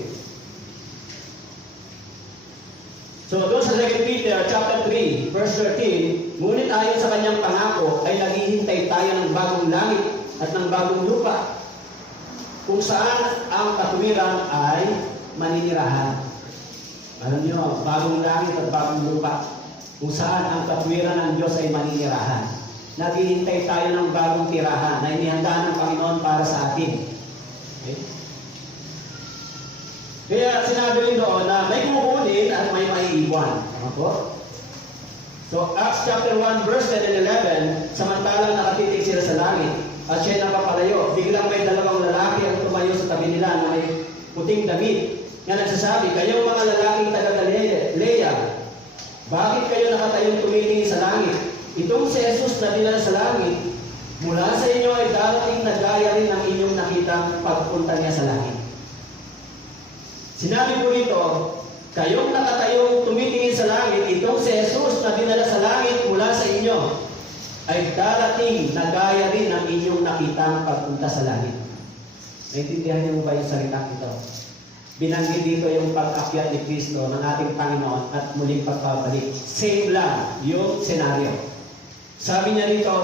So doon sa 2 Peter chapter 3, verse 13, ngunit ayon sa kanyang pangako ay naghihintay tayo ng bagong langit at ng bagong lupa, kung saan ang katuwiran ay maninirahan. Alam niyo, bagong langit at bagong lupa, kung saan ang katuwiran ng Diyos ay maninirahan. Naghihintay tayo ng bagong tirahan na inihanda ng Panginoon para sa atin. Okay? Kaya sinabi rin doon na may kukunin at may maiiwan. Tama po? So, Acts chapter 1, verse 10 and 11, samantalang nakatitig sila sa langit at siya'y napapalayo, biglang may dalawang lalaki ang tumayo sa tabi nila na may puting damit na nagsasabi, kayong mga lalaking taga-Galilea, bakit kayo nakatayong tumitingin sa langit? Itong si Jesus na dinala sa langit, mula sa inyo ay darating na gaya rin ng inyong nakitang pagpunta niya sa langit. Sinabi po rito, kayong nakatayong tumitingin sa langit, itong si Jesus na dinala sa langit mula sa inyo, ay darating na gaya rin ng inyong nakitang pagpunta sa langit. Naintindihan niyo ba yung salita ito? Binanggit dito yung pag-akyat ni Kristo ng ating Panginoon at muling pagpapalik. Same lang yung senaryo. Sabi niya rito,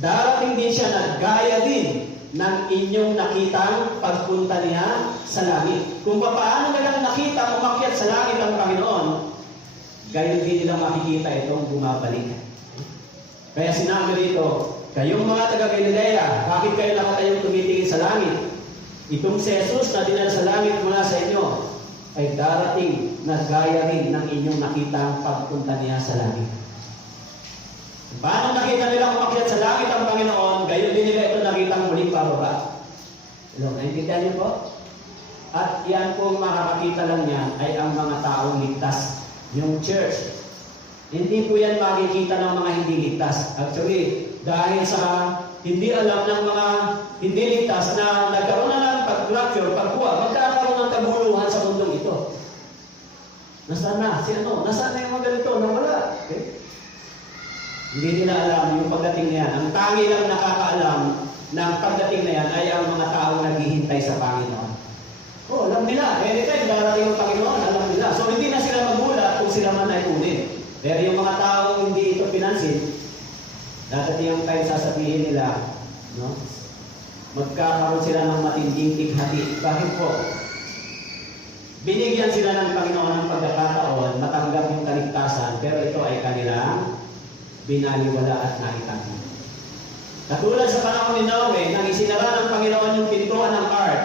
darating din siya na gaya din ng inyong nakitang pagpunta niya sa langit. Kung paano nilang nakita umakyat sa langit ang Panginoon, gayon din nila makikita itong bumabalik. Kaya sinabi dito, kayong mga taga-Galilea, bakit kayo nakatayong tumitingin sa langit? Itong si Jesus na dinala sa langit mula sa inyo, ay darating na gaya rin ng inyong nakitang pagpunta niya sa langit. Paano nakita nila umakyat sa langit ang Panginoon, gayon din nila ito nakitang muling pababa. Naintindihan niyo po? At yan po makakakita lang yan ay ang mga taong ligtas, yung church. Hindi po yan makikita ng mga hindi ligtas. Actually, dahil sa hindi alam ng mga hindi ligtas na nagkaroon na ng pag-rapture, pagkuha, magkakaroon ng kaguluhan sa mundong ito. Nasaan na? Si ano? Nasaan na yung mga ganito? Nawala. Okay? Hindi nila alam yung pagdating na yan. Ang tangi lang nakakaalam ng pagdating na yan ay ang mga taong naghihintay sa Panginoon. Oh, alam nila. Anytime darating yung Panginoon, alam nila. So, hindi na sila magulat kung sila man ay kunin. Pero yung mga taong hindi ito pinansin, dadating yung time sasabihin nila, no? Magkakaroon sila ng matinding tighati. Bakit po? Binigyan sila ng Panginoon ng pagkakataon, matanggap yung kaligtasan, pero ito ay kanilang binaliwala at naitanggi. Katulad sa panahon ni Noe, nang isinara ng Panginoon yung pintuan ng ark,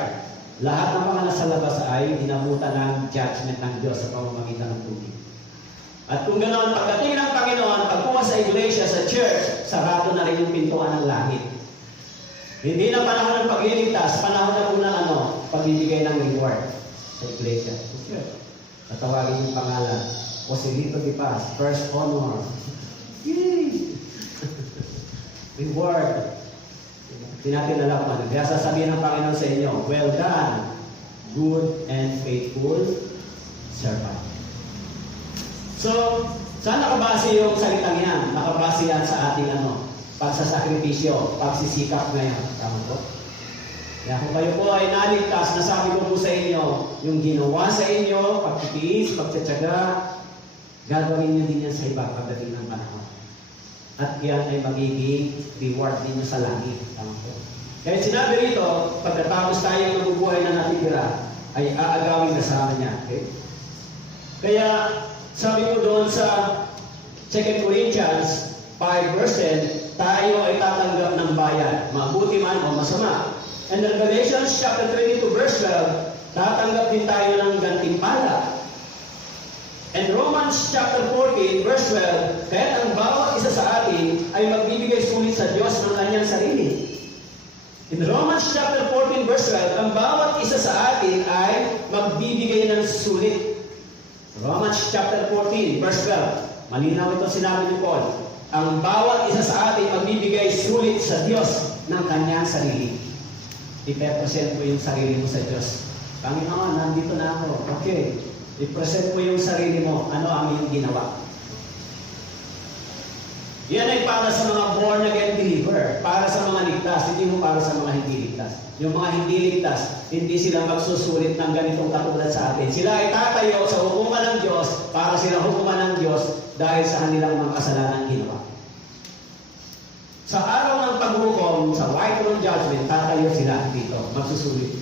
lahat ng mga nasa labas ay inabutan ng judgment ng Diyos sa pamamagitan ng tubig. At kung ganoon, pagdating ng Panginoon, pagkuha sa iglesia, sa church, sarado na rin yung pintuan ng langit. Hindi na panahon ng pagliligtas, panahon na po ng pagbibigay ng reward sa iglesia. Sa church. Tatawagin yung pangalan, Posilito de Paz, first honor. Yay! Reward. Tinatinalaman. Kaya sasabihin ng Panginoon sa inyo, well done, good and faithful servant. So, saan nakabase yung salitang yan? Nakabase yan sa ating pagsasakripisyo, pagsisikap ngayon. Tama po? Kaya kung kayo po ay naligtas, nasabi ko po sa inyo, yung ginawa sa inyo, pagtitiis, pagtsatsaga, gagawin nyo din yan sa iba pagdating ng panahon. At yan ay magiging reward ninyo sa langit. Tama po? Kaya sinabi rito, pagkatapos tayo mabubuhay na natitira, ay aagawin kasama niya. Okay? Kaya, sabi ko doon sa 2 Corinthians 5 verse 10, tayo ay tatanggap ng bayad, mabuti man o masama. And in Galatians chapter 22 verse 12, tatanggap din tayo ng gantimpala. And Romans chapter 14 verse 12, kahit ang bawat isa sa atin ay magbibigay sulit sa Diyos ng kanyang sarili. In Romans chapter 14 verse 12, ang bawat isa sa atin ay magbibigay ng sulit. Romans chapter 14 verse 12, malinaw ito sinabi ni Paul, ang bawat isa sa atin magbibigay sulit sa Diyos ng kanyang sarili. I-present mo yung sarili mo sa Diyos. Panginoon, nandito na ako. Okay. I-present mo yung sarili mo. Ano ang iyong ginawa? Yan ay para sa mga born again believer. Para sa mga ligtas. Hindi mo para sa mga hindi ligtas. Yung mga hindi ligtas, hindi sila magsusulit ng ganitong katulad sa atin. Sila ay tatayo sa hukuman ng Diyos para sila hukuman ng Diyos dahil sa kanilang mga kasalanan ginawa. Sa araw ng paghukom, sa white throne judgment, tatayo sila dito, magsusulit.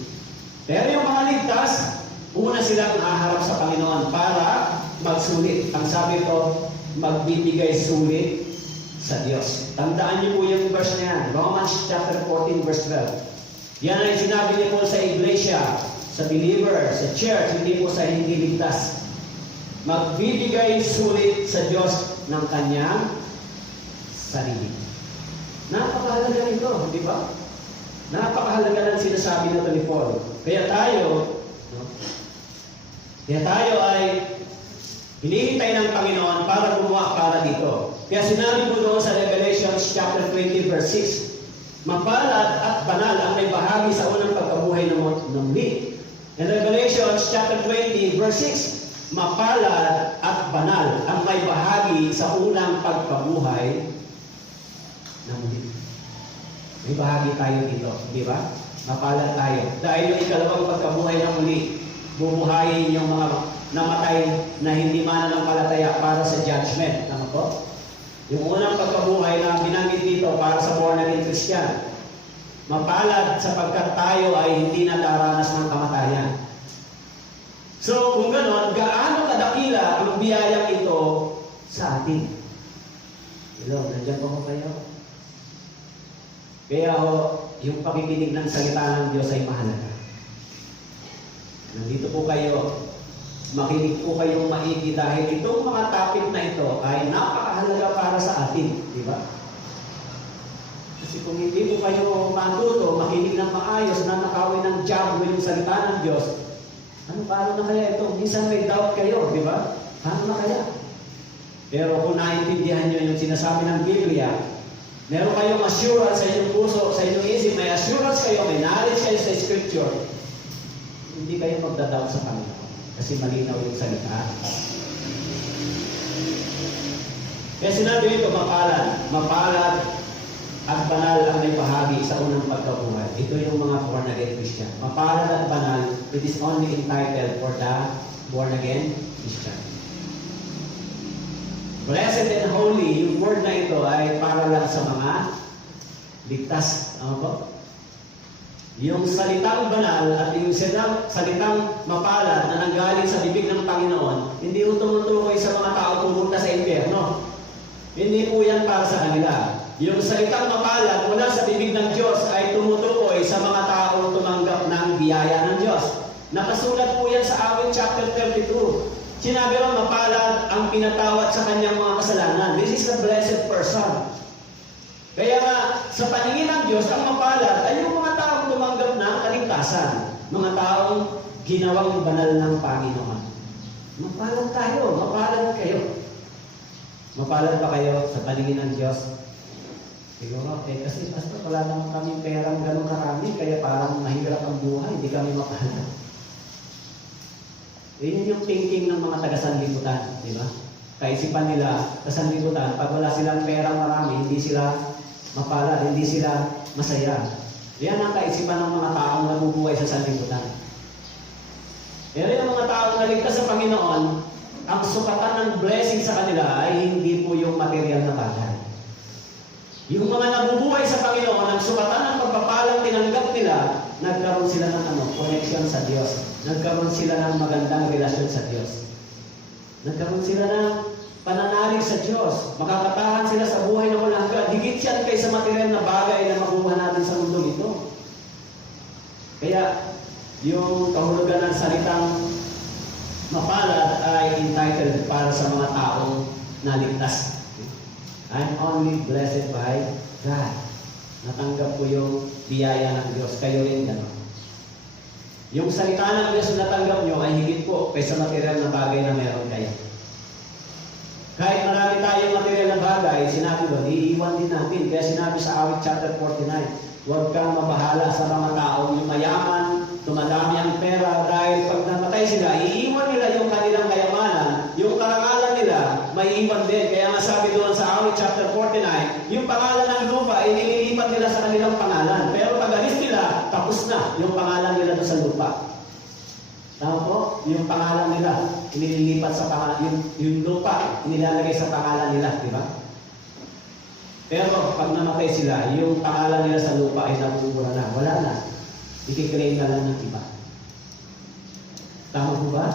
Pero yung mga ligtas, una silang haharap sa Panginoon para magsulit. Ang sabi ko, magbibigay sulit sa Diyos. Tandaan niyo po yung verse na yan. Romans chapter 14 verse 12. Yan ay sinabi niyo po sa iglesia, sa believer, sa church, hindi po sa hindi ligtas. Magbibigay sulit sa Diyos ng kanyang sarili. Napakahalaga nito, di ba? Napakahalaga ng sinasabi na ito ni Paul. Kaya tayo ay hinihintay ng Panginoon para gumawa para dito. Kaya sinabi ko doon sa Revelations chapter 20 verse 6, mapalad at banal ang may bahagi sa unang pagkabuhay ng muli. In Revelations chapter 20 verse 6, mapalad at banal ang may bahagi sa unang pagkabuhay ng muli. May bahagi tayo dito, di ba? Mapalad tayo. Dahil yung ikalawang pagkabuhay ng muli, bubuhayin yung mga namatay na hindi mananampalataya para sa judgment. Tama po? Yung unang pagkabuhay na binanggit dito para sa born again Christian. Mapalad sapagkat tayo ay hindi nataranas ng kamatayan. So, kung gano'n, gaano kadakila ang biyayang ito sa atin? Hello, nandiyan po kayo? Kaya yung pakikinig ng salita ng Diyos ay mahalaga. Nandito po kayo makinig po kayong maigi dahil itong mga topic na ito ay napakahalaga para sa atin, di ba? Kasi kung hindi po kayo matuto, makinig ng maayos na nakawin ng diablo yung salita ng Diyos, paano na kaya ito? Minsan may doubt kayo, di ba? Paano na kaya? Pero kung naintindihan nyo yung sinasabi ng Biblia, meron kayong assurance sa inyong puso, sa inyong isip, may assurance kayo, may knowledge kayo sa Scripture, hindi kayo magdadoubt sa Panginoon. Kasi malinaw yung salita. Kaya sinabi ito, mapalad at banal ang may bahagi sa unang pagkabuhay. Ito yung mga born again Christian. Mapalad at banal, it is only entitled for the born again Christian. Blessed and holy, yung word na ito ay para lang sa mga ligtas. Ano po? Yung salitang banal at yung salitang mapalad na nanggaling sa bibig ng Panginoon, hindi po tumutukoy sa mga tao pumunta sa impyerno. Hindi po yan para sa kanila. Yung salitang mapalad mula sa bibig ng Diyos ay tumutukoy sa mga tao tumanggap ng biyaya ng Diyos. Nakasulat po yan sa Awit chapter 32. Sinabi ron, mapalad ang pinatawad sa kanyang mga kasalanan. This is a blessed person. Kaya nga, sa paningin ng Diyos, ang mapalad ay yung mga taong tumanggap ng kaligtasan. Mga taong ginawang banal ng Panginoon. Mapalad tayo, mapalad kayo. Mapalad ba kayo sa paningin ng Diyos? Siguro, kasi pastor, wala naman kami perang ganun karami, kaya parang mahirap ang buhay, hindi kami mapalad. Yun yung thinking ng mga taga-sanlibutan, di ba? Kaisipan nila, taga-sanlibutan, pag wala silang perang marami, hindi sila mapalad, hindi sila masaya. Yan ang kaisipan ng mga taong nabubuhay sa sanlibutan. Pero yung mga taong naligtas sa Panginoon, ang sukatan ng blessing sa kanila ay hindi po yung material na bagay. Yung mga nabubuhay sa Panginoon, ang sukatan ng pagpapalang tinanggap nila, nagkaroon sila ng connection sa Diyos. Nagkaroon sila ng magandang relasyon sa Diyos. Nagkaroon sila ng pananalig sa Diyos. Makakatahan sila sa buhay na walang hanggan. Higit yan kaysa material na bagay na makuha natin sa mundo ito. Kaya, yung kahulugan ng salitang mapalad ay entitled para sa mga taong naligtas. I'm only blessed by God. Natanggap ko yung biyaya ng Diyos. Kayo rin gano'n. Yung salita ng Diyos na natanggap nyo ay higit po kaysa material na bagay na meron kayo. Kahit marami tayong material na bagay, sinabi doon, iiwan din natin. Kaya sinabi sa Awit chapter 49, huwag kang mabahala sa mga taong yung mayaman, tumadami ang pera, dahil pag namatay sila, iiwan nila yung kanilang kayamanan, yung karangalan nila, may iwan din. Kaya nga sabi doon sa Awit chapter 49, yung pangalan ng lupa ay nililipat nila sa kanilang pangalan. Pero pag alis nila, tapos na yung pangalan nila doon sa lupa. Tama po? Yung pangalan nila, inililipat sa pangalan, yung lupa, inilalagay sa pangalan nila, di ba? Pero pag namatay sila, yung pangalan nila sa lupa ay nabubura na. Wala na. Ikiklaim na lang ng iba. Tama po ba?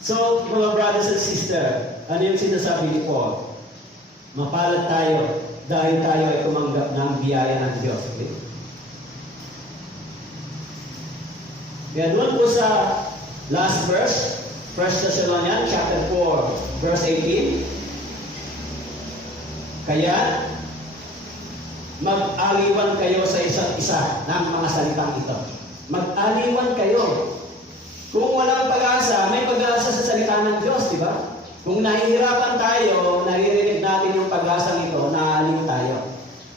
So, mga brothers and sisters, ano yung sinasabi ni Paul? Mapalad tayo dahil tayo ay tumanggap ng biyaya ng Diyos. Okay? Kaya doon po sa last verse, 1 Thessalonians chapter 4, verse 18. Kaya, mag-aliwan kayo sa isa't isa ng mga salitang ito. Mag-aliwan kayo. Kung walang pag-asa, may pag-asa sa salita ng Diyos, di ba? Kung nahihirapan tayo, naririnig natin yung pag-asa nito, naaliw tayo.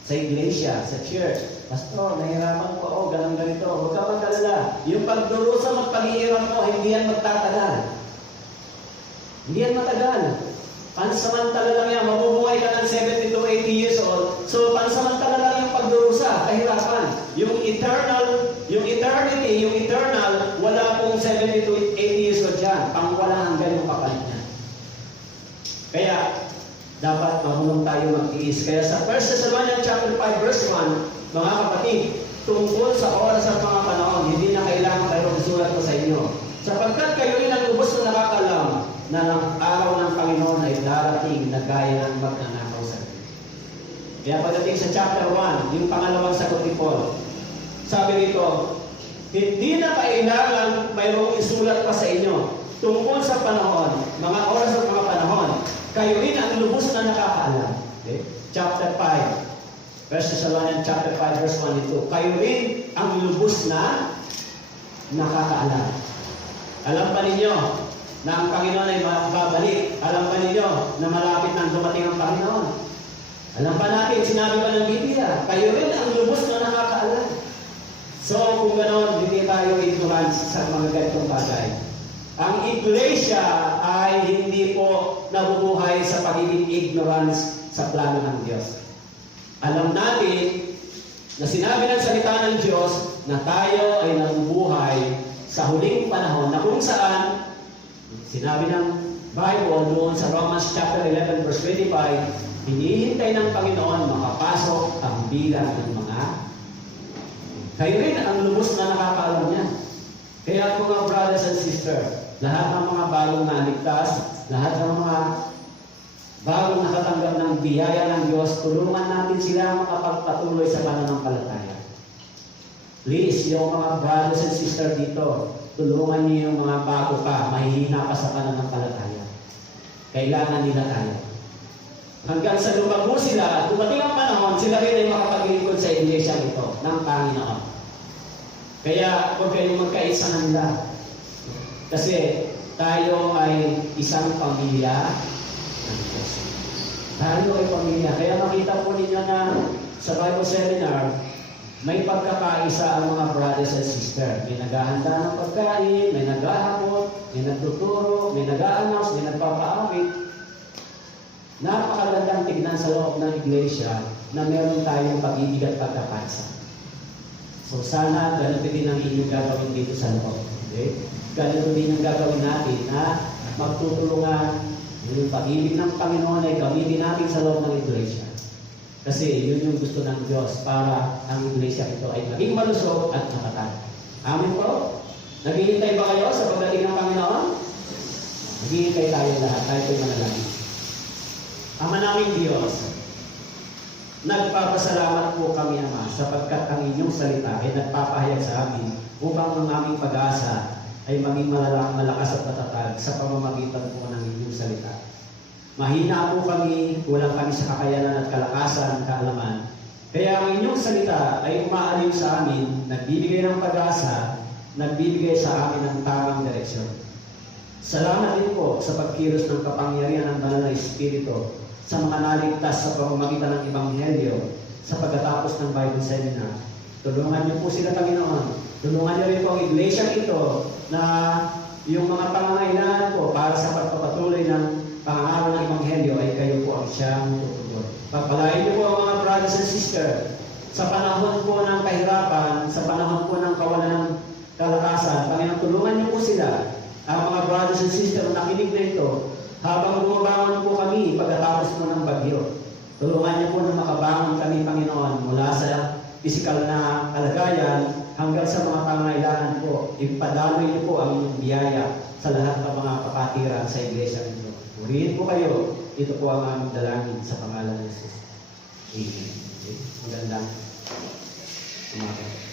Sa iglesia, sa church. Pastor, nahihirapan ko, ganun ganito. Huwag ka mag-alala. Yung pagdurusa, magpag-iirap mo, hindi yan magtatagal. Hindi yan matagal. Pansamantala lang yan. Mabubuhay ka ng 70 to 80 years old. So, pansamantala lang yung pagdurusa, kahirapan. Yung eternity, yung eternal, wala pong 70 to 80 years old dyan. Pang wala hanggan yung kapalit niya. Kaya, dapat marunong tayo magtiis. Kaya sa 1 Thessalonians chapter 5 verse 1, mga kapatid, tungkol sa oras at mga panahon, hindi na kailangan tayo magsulat ko sa inyo. Sapagkat kayo rin ang ubos na nakakalam na ang araw ng Panginoon ay darating na gaya ng magnanakaw sa Diyos. Kaya pagdating sa chapter 1, yung pangalawang sagot ni Paul, sabi rito, Hindi na kailangan mayroong isulat pa sa inyo tungkol sa panahon, mga oras at mga panahon. Kayo rin ang lubos na nakakaalam. Okay? Chapter 5. 1 Thessalonians chapter 5 verse 1 and 2. Kayo rin ang lubos na nakakaalam. Alam ba ninyo na ang Panginoon ay babalik? Alam ba ninyo na malapit nang dumating ang Panginoon? Alam ba natin, sinabi ba ng Biblia, kayo rin ang lubos na nakakaalam. So, kung gano'n, hindi tayo ignorance sa mga ganitong bagay. Ang iglesia ay hindi po nabubuhay sa pagiging ignorance sa plano ng Diyos. Alam natin na sinabi ng salita ng Diyos na tayo ay nabubuhay sa huling panahon na kung saan sinabi ng Bible doon sa Romans chapter 11 verse 25, hinihintay ng Panginoon makapasok ang bilang ng mga kayo rin ang lubos na nakakaalam niya. Kaya mga brothers and sisters, lahat ng mga bagong naligtas, lahat ng mga bagong nakatanggap ng biyaya ng Diyos, tulungan natin sila makapagpatuloy sa pananampalataya. Please, yung mga brothers and sisters dito, tulungan niyo yung mga bago pa, mahihina pa sa pananampalataya. Kailangan nila tayo. Hanggang sa lumago sila, dumating ang panahon, sila rin ay makapaglingkod sa iglesia ito ng Panginoon. Kaya huwag kayong magkaisa ng nila. Kasi tayo ay isang pamilya ng Diyos. Tayo ay pamilya. Kaya makita po ninyo na sa Bible Seminar, may pagkakaisa ang mga brothers and sisters. May naghahanda ng pagkain, may naghahapon, may nagtuturo, may nag-a-announce, may nagpapaawit. Napakagandang tignan sa loob ng iglesia na meron tayong pag-ibig at pagkakaisa. So sana ganito din ang inyong gagawin dito sa loob. Okay? Ganito din ang gagawin natin na magtutulungan. Yung pag-ibig ng Panginoon ay gamitin natin sa loob ng iglesia. Kasi yun yung gusto ng Diyos para ang iglesia ito ay maging malusog at matatag. Amin po? Naghihintay ba kayo sa pagdating ng Panginoon? Naghihintay tayo lahat. Tayo po'y manalangin. Ama naming Diyos, nagpapasalamat po kami, Ama, sapagkat ang inyong salita ay nagpapahayag sa amin upang ang aming pag-asa ay maging malakas at matatag sa pamamagitan po ng inyong salita. Mahina po kami, kulang kami sa kakayanan at kalakasan, kaalaman. Kaya ang inyong salita ay umaaliw sa amin, nagbibigay ng pag-asa, nagbibigay sa amin ng tamang direksyon. Salamat din po sa pagkilos ng kapangyarihan ng Banal na Espiritu sa mga naligtas sa pamamagitan ng Ebanghelyo sa pagkatapos ng Bible Seminar. Tulungan niyo po sila, Panginoon. Tulungan niyo rin po ang iglesia ito na yung mga pangangailangan po para sa pagpapatuloy ng pangangaral ng Ebanghelyo ay kayo po ang siyang tutugon. Pagpalain niyo po ang mga brothers and sisters sa panahon po ng kahirapan, sa panahon po ng kawalan ng kalakasan. Panginoon, tulungan niyo po sila. Ang mga brothers and sisters na nakinig na ito, habang bumabangon po kami pagkatapos po ng bagyo. Tulungan niyo po na makabangon kami, Panginoon, mula sa pisikal na kalagayan hanggang sa mga pangailangan po. Ipadaloy niyo po ang inyong biyaya sa lahat ng mga kapatiran sa iglesia nito. Purihin po kayo. Ito po ang aming dalangin sa pangalan ng Jesus. Amen. Okay. Magandang umaga.